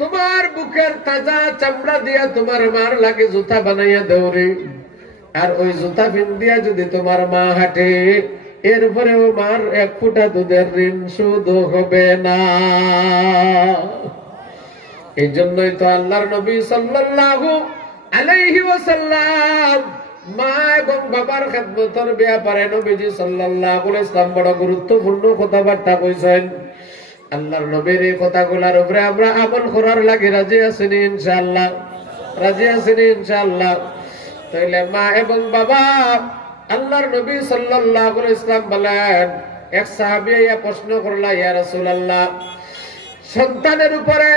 তোমার বুকের তাজা চামড়া দিয়া তোমার মার লাগে জুতা বানাইয়া দেওরে আর ওই জুতা পিন্দিয়া যদি তোমার মা হাঁটে এরপরেও মার এক ফুটা দুধের ঋণ শুধু হবে না এই জন্যই তো আল্লাহর নবী সাল্লাল্লাহু আলাইহি ওয়াসাল্লাম মা এবং বাবার খেদমতের ব্যাপারে নবীজি সাল্লাল্লাহু আলাইহি ওয়াসাল্লাম বড় গুরুত্বপূর্ণ কথাবার্তা কইছেন আল্লাহর নবীর এই কথাগুলোর উপরে আমরা আমল করার লাগে রাজি আছেন ইনশাআল্লাহ রাজি আছেন ইনশাআল্লাহ তাইলে মা এবং বাবা আল্লাহর নবী সাল্লাল্লাহু আলাইহি ওয়াসাল্লাম বলেন এক সাহাবী আইয়া প্রশ্ন করলা ইয়া রাসূলুল্লাহ সন্তানের উপরে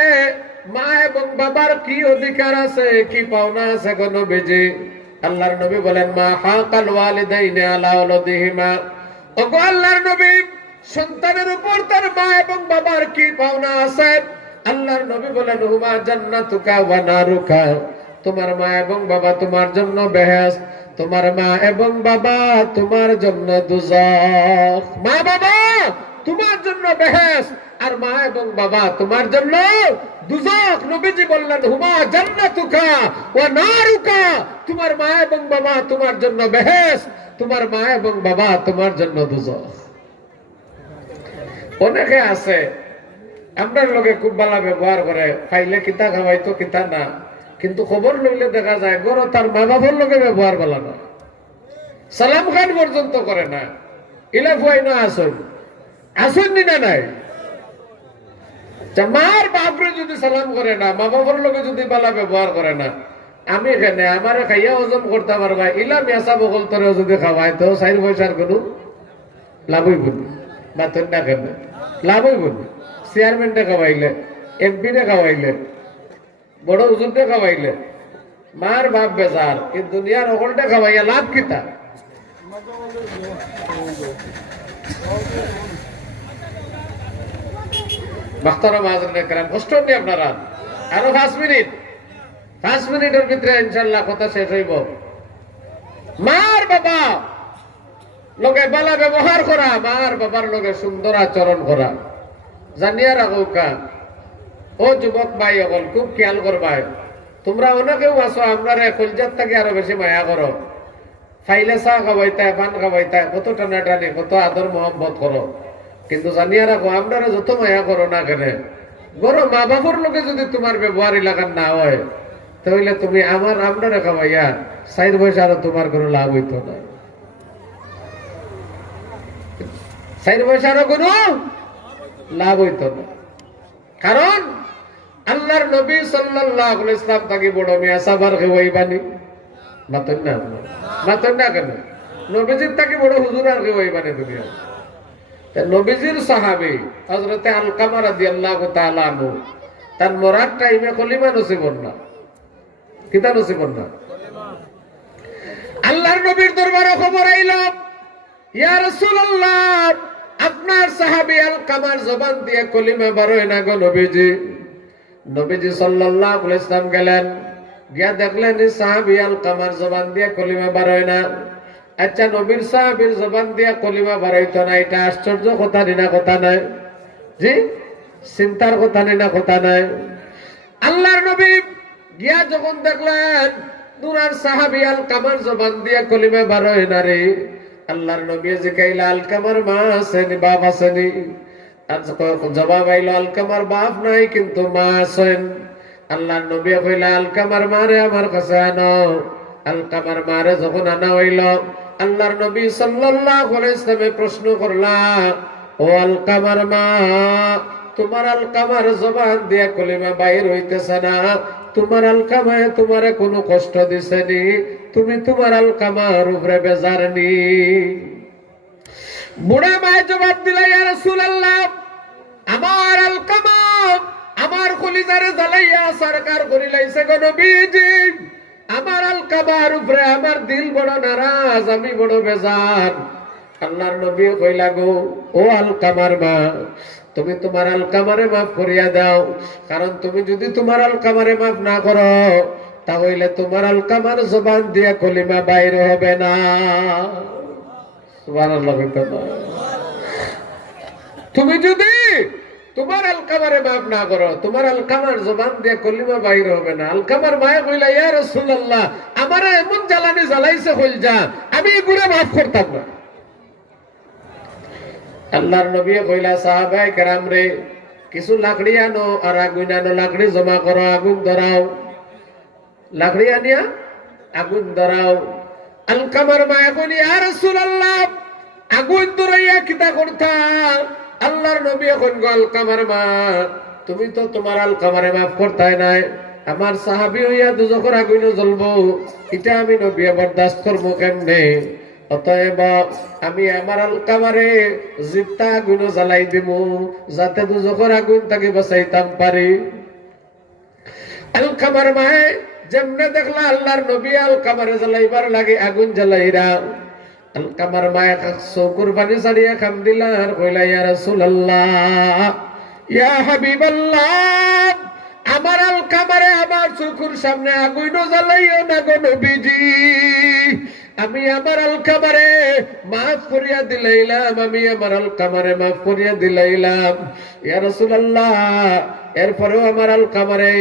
মা এবং বাবার কি অধিকার আছে কি পাওনা আছে গো নবীজি আল্লাহর নবী বলেন মা হাকাল ওয়ালিদাইনি আলা ওয়ালাদিহিমা ওগো আল্লাহর নবী সন্তানের উপর তার মা এবং বাবার কি পাওনা আছে আল্লাহর নবী বলেন হুমা জান্নাতুকা ওয়া নারুকা তোমার মা এবং বাবা তোমার জন্য বেহেশত তোমার মা এবং বাবা তোমার জন্য দুজখ মা বাবা তোমার জন্য বেহেশত আর মা এবং বাবা তোমার জন্য দুজখ নবীজি বললেন হুমা জান্নাতুকা ওয়া নারুকা তোমার মা এবং বাবা তোমার জন্য বেহেশত তোমার মা এবং বাবা তোমার জন্য দুজখ অনেকে আছে আমরার লগে খুব ভালো ব্যবহার করে খাইলে কিতা খাওয়াইতো কিতা না কিন্তু খবর লইলে দেখা যায় গরো তার মা বাবার লগে ব্যবহার ভালো না সালাম খান পর্যন্ত করে না ইলা ফুয়াই না আসুন আসুন নি না নাই মার বাপরে যদি সালাম করে না মা বাবার লগে যদি ভালো ব্যবহার করে না আমি এখানে আমার খাইয়া হজম করতে পারবা ইলা মেসা বগল তরে যদি খাওয়াই তো 4 পয়সার কোনো লাভ হইব না বাতন না কেন লাভ হইব না চেয়ারম্যানটা খাওয়াইলে এমপিটা খাওয়াইলে বড় হুজুরটা খাওয়াইলে মার বাপ বেজার এই দুনিয়ার সকলটা খাওয়াইয়া লাভ কিতা মাখতারাম হাজরাত کرام কষ্ট নেই আপনারা আরো 5 মিনিটের ভিতরে ইনশাআল্লাহ কথা শেষ হইব মার বাবা লগে বালা ব্যবহার করা মার বাবার লগে সুন্দর আচরণ করা জানিয়া রাখো কা ও যুবক ভাই সকল খুব খেয়াল করবা তোমরা অনেকেও আছো আপনারা কলজাত থেকে আরো বেশি মায়া করো ফাইলে চা খাওয়াইতায় পান খাওয়াইতায় কত টানাটানি কত আদর মহব্বত করো কিন্তু জানিয়া রাখো আপনারা যত মায়া করো না কেন বড় মা বাবার লোকে যদি তোমার ব্যবহার এলাকার না হয় তাহলে তুমি আমার আপনারা খাওয়াইয়া 4 পয়সা আরো তোমার কোনো লাভ হইতো না 4 পয়সা আরো কোনো লাভ হইতো না কারণ আল্লাহর নবী সাল্লাল্লাহু আলাইহি ওয়াসাল্লাম তাকে বড় মিয়া সাবার খাওয়াইবানি মাতন না কেন নবীজির তাকে বড় হুজুর আর খাওয়াইবানি দুনিয়া নবীজির সাহাবী হযরতে আলকামা রাদিয়াল্লাহু তাআলা আনহু তার মরার টাইমে কলিমা নসিব না কিতা নসিব না আল্লাহর নবীর দরবারে খবর আইল ইয়া রাসূলুল্লাহ আপনার সাহাবী আলকামার জবান দিয়ে কলিমা বার হয় না গো নবীজি নবীজি সাল্লাল্লাহু আলাইহি ওয়াসাল্লাম গেলেন গিয়া দেখলেন সাহাবী আলকামার জবান দিয়ে কলিমা বার হয় না আচ্ছা নবীর সাহাবীর জবান দিয়ে কলিমা বার হইতো না এটা আশ্চর্য কথা না কথা নাই জি চিন্তার কথা না কথা নাই আল্লাহর নবী গিয়া যখন দেখলেন নুরার সাহাবী আলকামার জবান দিয়ে কলিমা বার হয় না রে আল্লাহর নবী জিকাইলা আলকামার মা আছেনি বাপ আছেনি জবাব আইল আলকামার বাপ নাই কিন্তু মা আছেন আল্লাহর নবী কইলা আলকামার মারে আমার কাছে আনো আলকামার মারে যখন আনা হইল আল্লাহর নবী সাল্লাল্লাহু আলাইহি ওয়াসাল্লাম প্রশ্ন করলা ও আলকামার মা তোমার আলকামার জবান দিয়ে কলিমা বাইর হইতেছে না তোমার আলকামায় তোমারে কোনো কষ্ট দিছেনি তুমি তোমার আলকামার উপরে বেজার নি বুড়া মায় জবাব দিলা ইয়া রাসূলুল্লাহ আমার আলকামা আমার কলিজারে জ্বালাইয়া সরকার করি লাইছে গো নবীজি আমার আলকামার উপরে আমার দিল বড় নারাজ আমি বড় বেজার আল্লাহর নবী কইলা গো ও আলকামার মা তুমি তোমার আলকামারে মাফ করিয়া দাও কারণ তুমি যদি তোমার আলকামারে মাফ না করো তাহলে তোমার আলকামার জবান দিয়া কলিমা বাইরে হবে না সুবহানাল্লাহ তুমি যদি তোমার আলকামারে মাফ না করো তোমার আলকামার জবান দিয়ে কলিমা বাইর হবে না আলকামার মায়ে কইলা ইয়া রাসূলুল্লাহ আমারে এমন জ্বালানি জ্বালাইছে কইলজা আমি এগুলো মাফ করতাম না আল্লাহর নবী কইলা সাহাবায়ে কেরাম রে কিছু লাকড়ি আনো আর আগুন আনো লাকড়ি জমা করো আগুন ধরাও লাকড়ি আনিয়া আগুন ধরাও আলকামার মায়ে কইলি ইয়া রাসূলুল্লাহ আগুন ধরাইয়া কিতা করতা আল্লাহর নবী এখন আলকামার মা তুমি তো তোমার আলকামারে মাফ করতাই নাই আমার সাহাবী হইয়া দুজখের আগুনে জ্বলবো এটা আমি নবী বরদাস্ত করবো কেমনে অতএব আমি আমার আলকামারে জিত্তা আগুনে জ্বালাই দিব যাতে দুজখের আগুন তাকে বাঁচাইতাম পারি আলকামার মায়ে যেমনে দেখলা আল্লাহর নবী আলকামারে জ্বালাইবার লাগে আগুন জ্বালাইরা আলকামার মায়ে চকুর পানি ছাড়িয়া খাম দিলা আর কইলা ইয়া রাসূলুল্লাহ ইয়া হাবিবাল্লাহ আমার আলকামারে আমার চকুর সামনে আগুন জ্বালাইও না গো নবীজি আমি আমার আলকামারে মাফ করিয়া দিলাইলাম আমি আমার আলকামারে মাফ করিয়া দিলাইলাম ইয়া রাসূলুল্লাহ এরপরেও আমার আলকামারে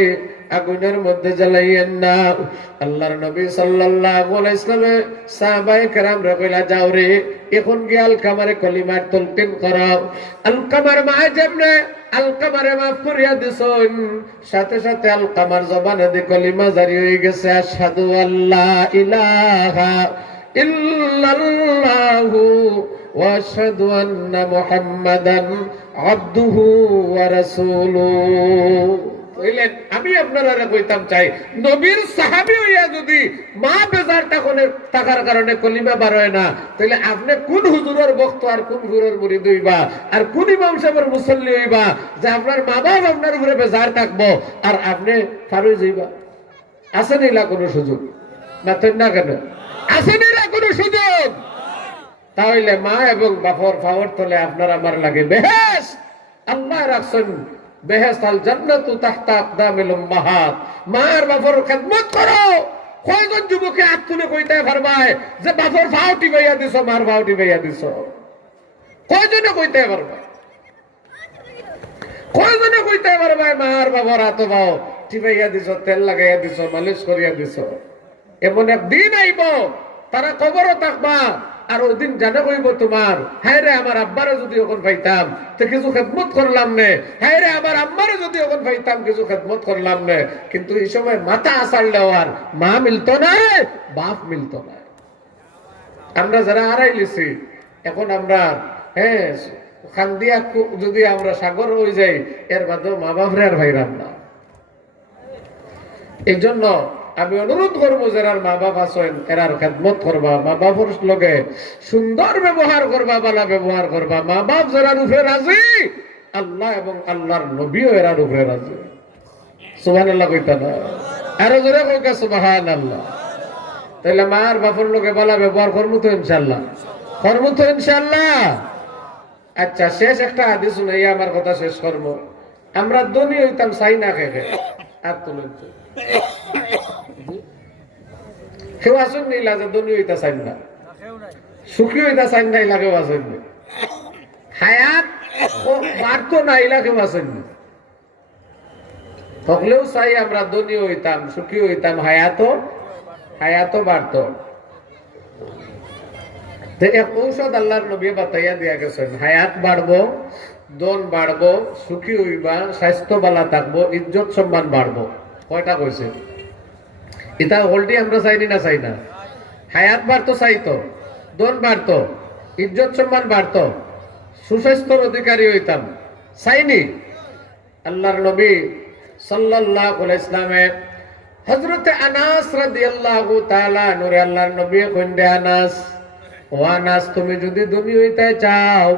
আগুনের মধ্যে জ্বালাইয়েন না আল্লাহর নবী সাল্লাল্লাহু আলাইহি ওয়াসাল্লাম সাহাবায়ে কেরাম রে কইলা যাও রে এখন কি আলকামারে কলিমার তালকিন করো আলকামার মা যেমনে আলকামারে মাফ করিয়া দিছেন সাথে সাথে আলকামার জবানে দি কলিমা জারি হয়ে গেছে আশহাদু আল্লা ইলাহা ইল্লাল্লাহু ওয়া আশহাদু আন্না মুহাম্মাদান আবদুহু ওয়া রাসূলুহু আমি আপনারা কইতাম চাই নবীর সাহাবী হইয়া যদি মা বেজার টাকার কারণে কলিমা বার হয় না তাহলে আপনি কোন হুজুরের ভক্ত আর কোন হুজুরের মুরিদ হইবা আর কোন ইমাম সাহেবের মুসল্লি হইবা যে আপনার মা বাপ আপনার উপরে বেজার থাকবো আর আপনি ফারুজ হইবা আছে না কোনো সুযোগ না না কেন আছে না কোনো সুযোগ তাহলে মা এবং বাপর ফাওয়ার তলে আপনার আমার লাগে বেহেশ আল্লাহ রাখছেন বেহেশত আল জান্নাতু তাহতা আকদামিল উম্মাহাত মার বাপর খেদমত করো কয়জন যুবকে হাত তুলে কইতে পারবায় যে বাপর ফাউটি বাইয়া দিছো মার ফাউটি বাইয়া দিছো কয়জনে কইতে পারবা কয়জনে কইতে পারবায় মার বাপর হাত বাও টিবাইয়া দিছো তেল লাগাইয়া দিছো মালিশ করিয়া দিছো এমন একদিন আইব তারা কবরও থাকবা আর ওই দিন জানা কইব তোমার হ্যাঁ রে আমার আব্বারে যদি ওখান পাইতাম তো কিছু খেদমত করলাম নে হ্যাঁ রে আমার আম্মারে যদি ওখান পাইতাম কিছু খেদমত করলাম নে কিন্তু এই সময় মাথা আসাড়লেও আর মা মিলতো না বাপ মিলতো না আমরা যারা হারাই লিছি এখন আমরা হ্যাঁ খান্দিয়া যদি আমরা সাগর হয়ে যাই এর বাদেও মা বাপরে আর ভাইরাম না এই জন্য আমি অনুরোধ করবো যারা মা বাপ আছেন এরার খেদমত করবা মা বাপর লগে সুন্দর ব্যবহার করবা বালা ব্যবহার করবা মা বাপ যারা রূপে রাজি আল্লাহ এবং আল্লাহর নবীও এরা রূপে রাজি সুবহানাল্লাহ কইতা না আরো জোরে কইকা সুবহানাল্লাহ তাহলে মার বাপর লগে বালা ব্যবহার করবো তো ইনশাআল্লাহ করবো তো ইনশাআল্লাহ আচ্ছা শেষ একটা হাদিস শুনাইয়া আমার কথা শেষ করবো আমরা ধনী হইতাম চাই না খেয়ে আর তুলেন কেউ আসেন নি লাজে ধনী হইতা চাই না সুখী হইতা চাই না ইলাকেও আসেন নি হায়াত বাড়তো না ইলাকেও আসেন নি থাকলেও চাই আমরা ধনী হইতাম সুখী হইতাম হায়াতও বাড়তো এক ঔষধ আল্লাহর নবী বাতাইয়া দিয়া গেছেন হায়াত বাড়বো দন বাড়বো সুখী হইবা স্বাস্থ্য বালা থাকবো ইজ্জত সম্মান বাড়বো কয়টা কইছে এটা অলরেডি আমরা চাইনি না চাই না হায়াত বাড়তো চাইতো দন বাড়তো ইজ্জত সম্মান বাড়তো সুস্বাস্থ্যর অধিকারী হইতাম চাইনি আল্লাহর নবী সাল্লাল্লাহু আলাইহি ইসলামে হযরত আনাস রাদিয়াল্লাহু তাআলা নূরে আল্লাহর নবী কইন্দে আনাস ও আনাস তুমি যদি ধনী হইতে চাও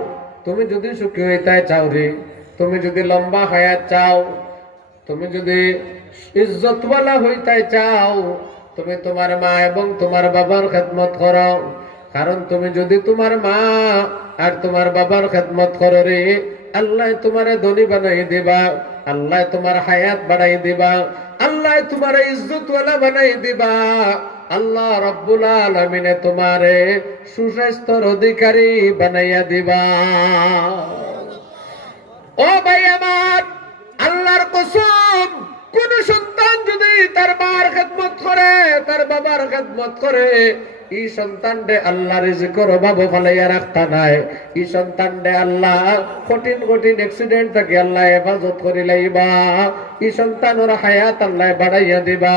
তুমি যদি সুখী হইতে চাও রে তুমি যদি লম্বা হায়াত চাও তুমি যদি ইজ্জতওয়ালা হইতে চাও তুমি তোমার মা এবং তোমার বাবার খেদমত করো, কারণ তুমি যদি তোমার মা আর তোমার বাবার খেদমত করো রে, আল্লাহ তোমারে ধনী বানাই দিবা, আল্লাহ তোমার হায়াত বাড়াই দিবা, আল্লাহ তোমার ইজ্জতওয়ালা বানাই দিবা, আল্লাহ রাব্বুল আলামিনে তোমারে সুস্বাস্থ্যের অধিকারী বানাইয়া দিবা। ও ভাই আমার, আল্লাহর কসম, কোন সন্তান যদি তার মার খেদমত করে, তার বাবার খেদমত করে, এই সন্তানরে আল্লাহ রিজিকের অভাব ফালাইয়া রাখতা নাই। এই সন্তানরে আল্লাহ কঠিন কঠিন অ্যাক্সিডেন্ট থেকে আল্লাহ হেফাজত করি লাইবা। এই সন্তানের হায়াত আল্লাহ বাড়াইয়া দিবা।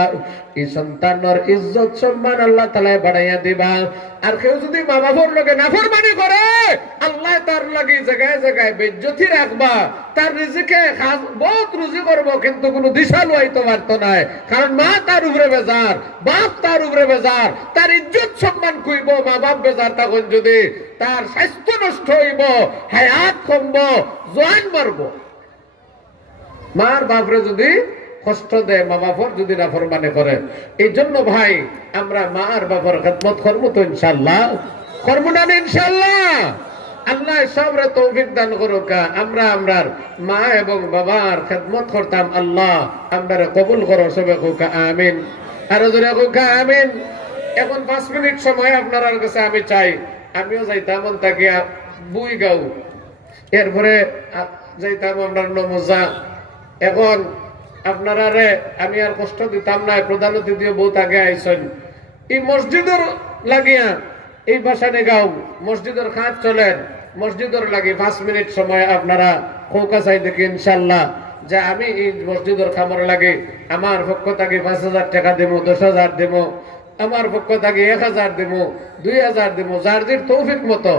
এই সন্তানের ইজ্জত সম্মান আল্লাহ তাআলা বাড়াইয়া দিবা। আর কেউ যদি মা বাবার লগে নাফরমানি করে, আল্লাহ তার লাগি জায়গায় জায়গায় বেজ্জতি রাখবা। তার রিজিকে বহুত রুজি করবো, কিন্তু কোনো দিশা লইতে পারতো না, কারণ মা তার উপরে বেজার, বাপ তার উপরে বেজার, তার ইজ্জত সম্মান কইব, মা বাপ বেজার তখন যদি তার স্বাস্থ্য নষ্ট হইব, হায়াত কমবো, জোয়ান মারবো। মার বাপরে যদি কষ্ট দেয়, মা বাপর যদি নাফরমানি করে, এই জন্য ভাই আমরা মা আর বাবার খেদমত করবো তো ইনশাআল্লাহ, করবো না ইনশাআল্লাহ? আল্লাহ সবরে তৌফিক দান করুক। আমরা আমরার মা এবং বাবার খেদমত করতাম, আল্লাহ আমরা কবুল করো, সবে কোকা আমিন। আরো জোরে কোকা আমিন। এখন 5 মিনিট সময় আপনার কাছে আমি চাই, আমিও যাইতাম তাকিয়া বুই গাও, এরপরে যাইতাম আমরা নমজা। এখন আপনারা আমি আর কষ্ট দিতাম না, প্রধান অতিথি বহুত আগে আইসেন। এই মসজিদের লাগিয়া এই ভাষানে গাও, মসজিদের খাত চলেন, মসজিদের লাগি 5 মিনিট সময় আপনারা কৌকা চাই দেখি ইনশাল্লাহ, যে আমি এই মসজিদের খামর লাগে আমার পক্ষ থেকে 5,000 টাকা দিব, 10,000 দিব, আমার পক্ষ থেকে 1,000 দিব, 2,000 দিব, যার যে তৌফিক মতো,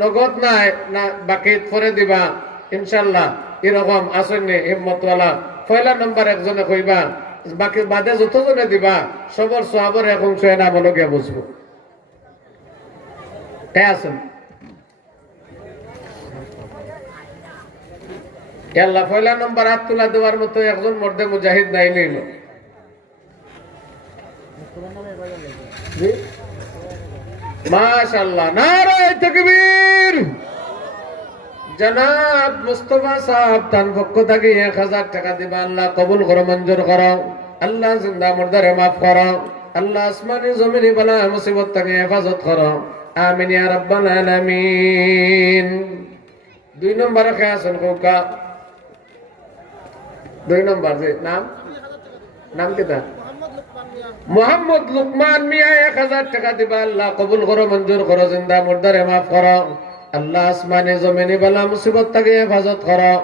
নগদ নাই না বাকি পরে দিবা ইনশাল্লাহ। এরকম আসেননি হিম্মতওয়ালা, পয়লা নম্বর একজনে কইবা, বাকি বাদে যতজনে দিবা সবর সহাবর এক অংশ এনে আমলো গিয়া বুঝবো। আছেন আল্লাহ পয়লা নম্বর হাত তুলা দেওয়ার মতো একজন মর্দে মুজাহিদ নাই নিল। মাশাআল্লাহ, নারায়ে তাকবীর। জনাব মুস্তাফা সাহেব তার পক্ষ থেকে 1,000 টাকা দিবা। আল্লাহ কবুল করো, মঞ্জুর করো, আল্লাহ জিন্দা মুর্দারে মাফ করো, আল্লাহ আসমানি জমিনি বালা মুসিবত থেকে হেফাজত করো, আমিন ইয়া রাব্বাল আলামিন। 2 নম্বরে কে আছেন কৌকা? 2 নম্বর যে নাম কিতা? মোহাম্মদ লুকমান মিয়া 1,000 টাকা দিবা। আল্লাহ কবুল করো, মঞ্জুর করো, জিন্দা মুর্দারে মাফ করো, আল্লাহ আসমানি জমিনি বালা মুসিবত থেকে হেফাজত করো,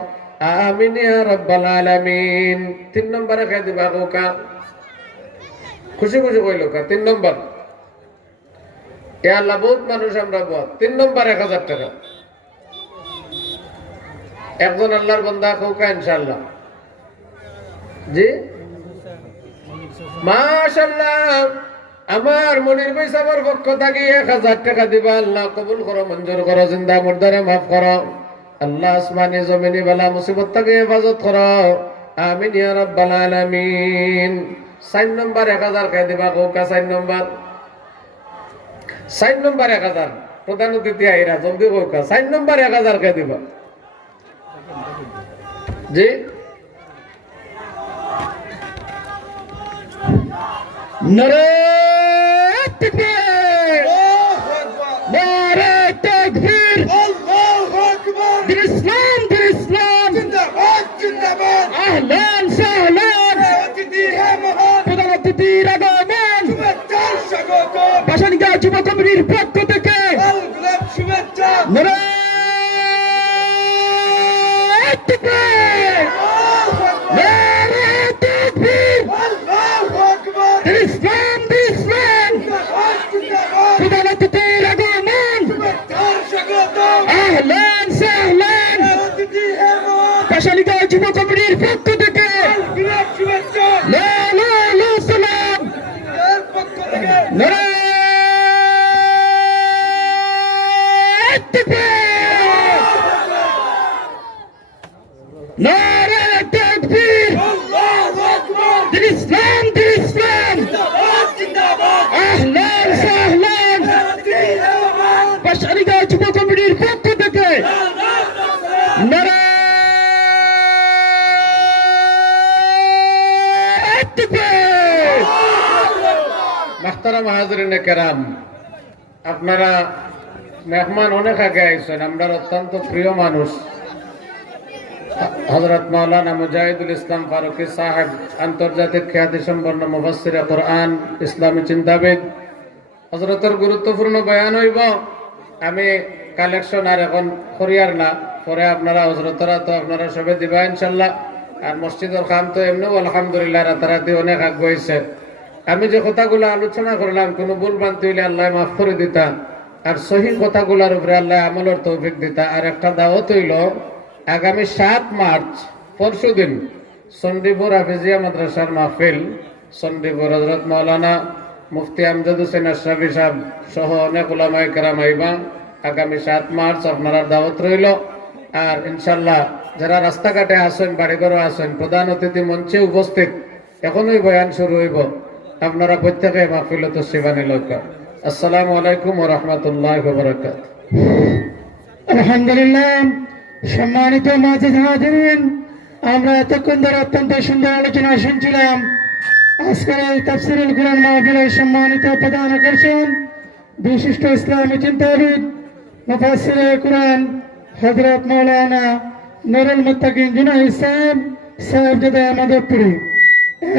আমিন ইয়া রাব্বাল আলামিন। 3 নম্বরে কে দিবা কৌকা? খুশি খুশি কইল কা 3 নম্বর। এ আল্লাহ বহুত মানুষ আমরা বল 3 নম্বর 1,000 টাকা। একজন আল্লাহর বান্দা কৌকা ইনশাআল্লাহ। জি মাশাআল্লাহ, আমার মনির ভাই সাহেবের পক্ষ থেকে 1,000 টাকা দিবা। আল্লাহ কবুল করো, মঞ্জুর করো, জিন্দা মুর্দারে মাফ করো, আল্লাহ আসমানি জমিনি বালা মুসিবত থেকে হেফাজত করো, আমিন ইয়া রাব্বাল আলামিন। 4 নম্বর 1,000 কে দিবা কৌকা? 4 নম্বর 1,000 প্রধান অতিথি আইরা জলদি কৌকা। 4 নম্বর 1,000 কে দিবা? জি নারে তাকবীর, নারে তাকবীর, আল্লাহু আকবার। দিন ইসলাম জিন্দাবাদ জিন্দাবাদ, আহলান সাহলান, অতিথি হে মহান, প্রধান অতিথির আগমন, শুভেচ্ছা স্বাগতম, ভাষণগাঁ যুব কমিটির পক্ষ থেকে আলগুলাব শুভেচ্ছা। নারে তাকবীর, নারে তাকবীর, আল্লাহু আকবার। দিন ইসলাম প্রধান অতিথির আগমন, শুভেচ্ছা স্বাগতম, আহলান সাহলান, অতিথি হে মহান, ভাষণগাঁ যুব কমিটির পক্ষ থেকে আলগুলাব শুভেচ্ছা। লা লা লা সালাম এর পক্ষ থেকে নারে তাকবীর, নারে তাকবীর, আল্লাহু মোহতারাম হাজরিনে কেরাম, আপনারা মেহমান অনেক আগে আইছেন, আমরা অত্যন্ত প্রিয় মানুষ। হযরত মাওলানা মুজাহিদুল ইসলাম ফারুকী সাহেব, আন্তর্জাতিক খ্যাতি সম্পন্ন মুফাসসিরে কোরআন, ইসলামী চিন্তাবিদ। হযরতের গুরুত্বপূর্ণ বয়ান হইব। আমি কালেকশন আর এখন করিয়ার না, পরে আপনারা হযরতরা তো আপনারা সবে দিবা ইনশাল্লাহ। আর মসজিদের কাম তো এমনিও আলহামদুলিল্লাহ রাতারাতি অনেক আগাইছে। আমি যে কথাগুলো আলোচনা করলাম, কোনো ভুল ভ্রান্তি হইলে আল্লাহ মাফ করে দিতা, আর সহি কথাগুলোর উপরে আল্লাহ আমলের তৌফিক দিতা। আর একটা দাওয়াত হইল, আগামী 7 মার্চ পরশুদিন চণ্ডীপুর হাফিজিয়া মাদ্রাসার মাহফিল। চণ্ডীপুর হযরত মাওলানা মুফতি আমজাদ হোসেন আশরাফি সাহেব সহ অনেক উলামায়ে কেরাম আইবা। আগামী 7 মার্চ আপনারা দাওয়াত রইল। আর ইনশাল্লাহ যারা রাস্তাঘাটে আসেন, বাড়িঘরে আসেন, প্রধান অতিথি মঞ্চে উপস্থিত, এখনই বয়ান শুরু হইব। আপনারা প্রত্যেকে মাহফিলত শিবানী লক্ষ্য। আসসালামু আলাইকুম ওয়া রাহমাতুল্লাহি ওয়া বারাকাতুহু। আলহামদুলিল্লাহ, সম্মানিত মুআজ্জিজ হাজিরিন, আমরা এতক্ষণ ধরে অত্যন্ত সুন্দর আলোচনা শুনছিলাম। আজকের এই তাফসীরুল কুরআন মাহফিলের সম্মানিত প্রধান আকর্ষণ বিশিষ্ট ইসলামী চিন্তাবিদ মুফাসসিরে কুরআন হযরত মাওলানা নুরুল মুত্তাকিন জুনাইদ সাহেব মাধবপুরী।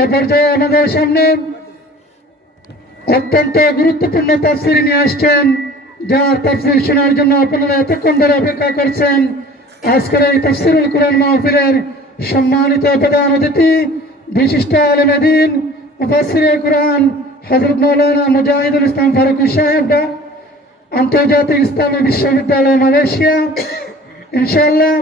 এ পর্যায়ে আমাদের সামনে অত্যন্ত গুরুত্বপূর্ণ তাফসীর নিয়ে আসছেন, যার তাফসীর শোনার জন্য আপনারা এতক্ষণ ধরে অপেক্ষা করছেন। আজকের এই তাফসীরুল কুরআন মাহফিলের সম্মানিত প্রধান অতিথি বিশিষ্ট আলেমে দ্বীন মুফাসসিরে কুরআন হযরত মাওলানা মুজাহিদুল ইসলাম ফারুকী সাহেব, আন্তর্জাতিক ইসলামী বিশ্ববিদ্যালয় মালয়েশিয়া। ইনশাআল্লাহ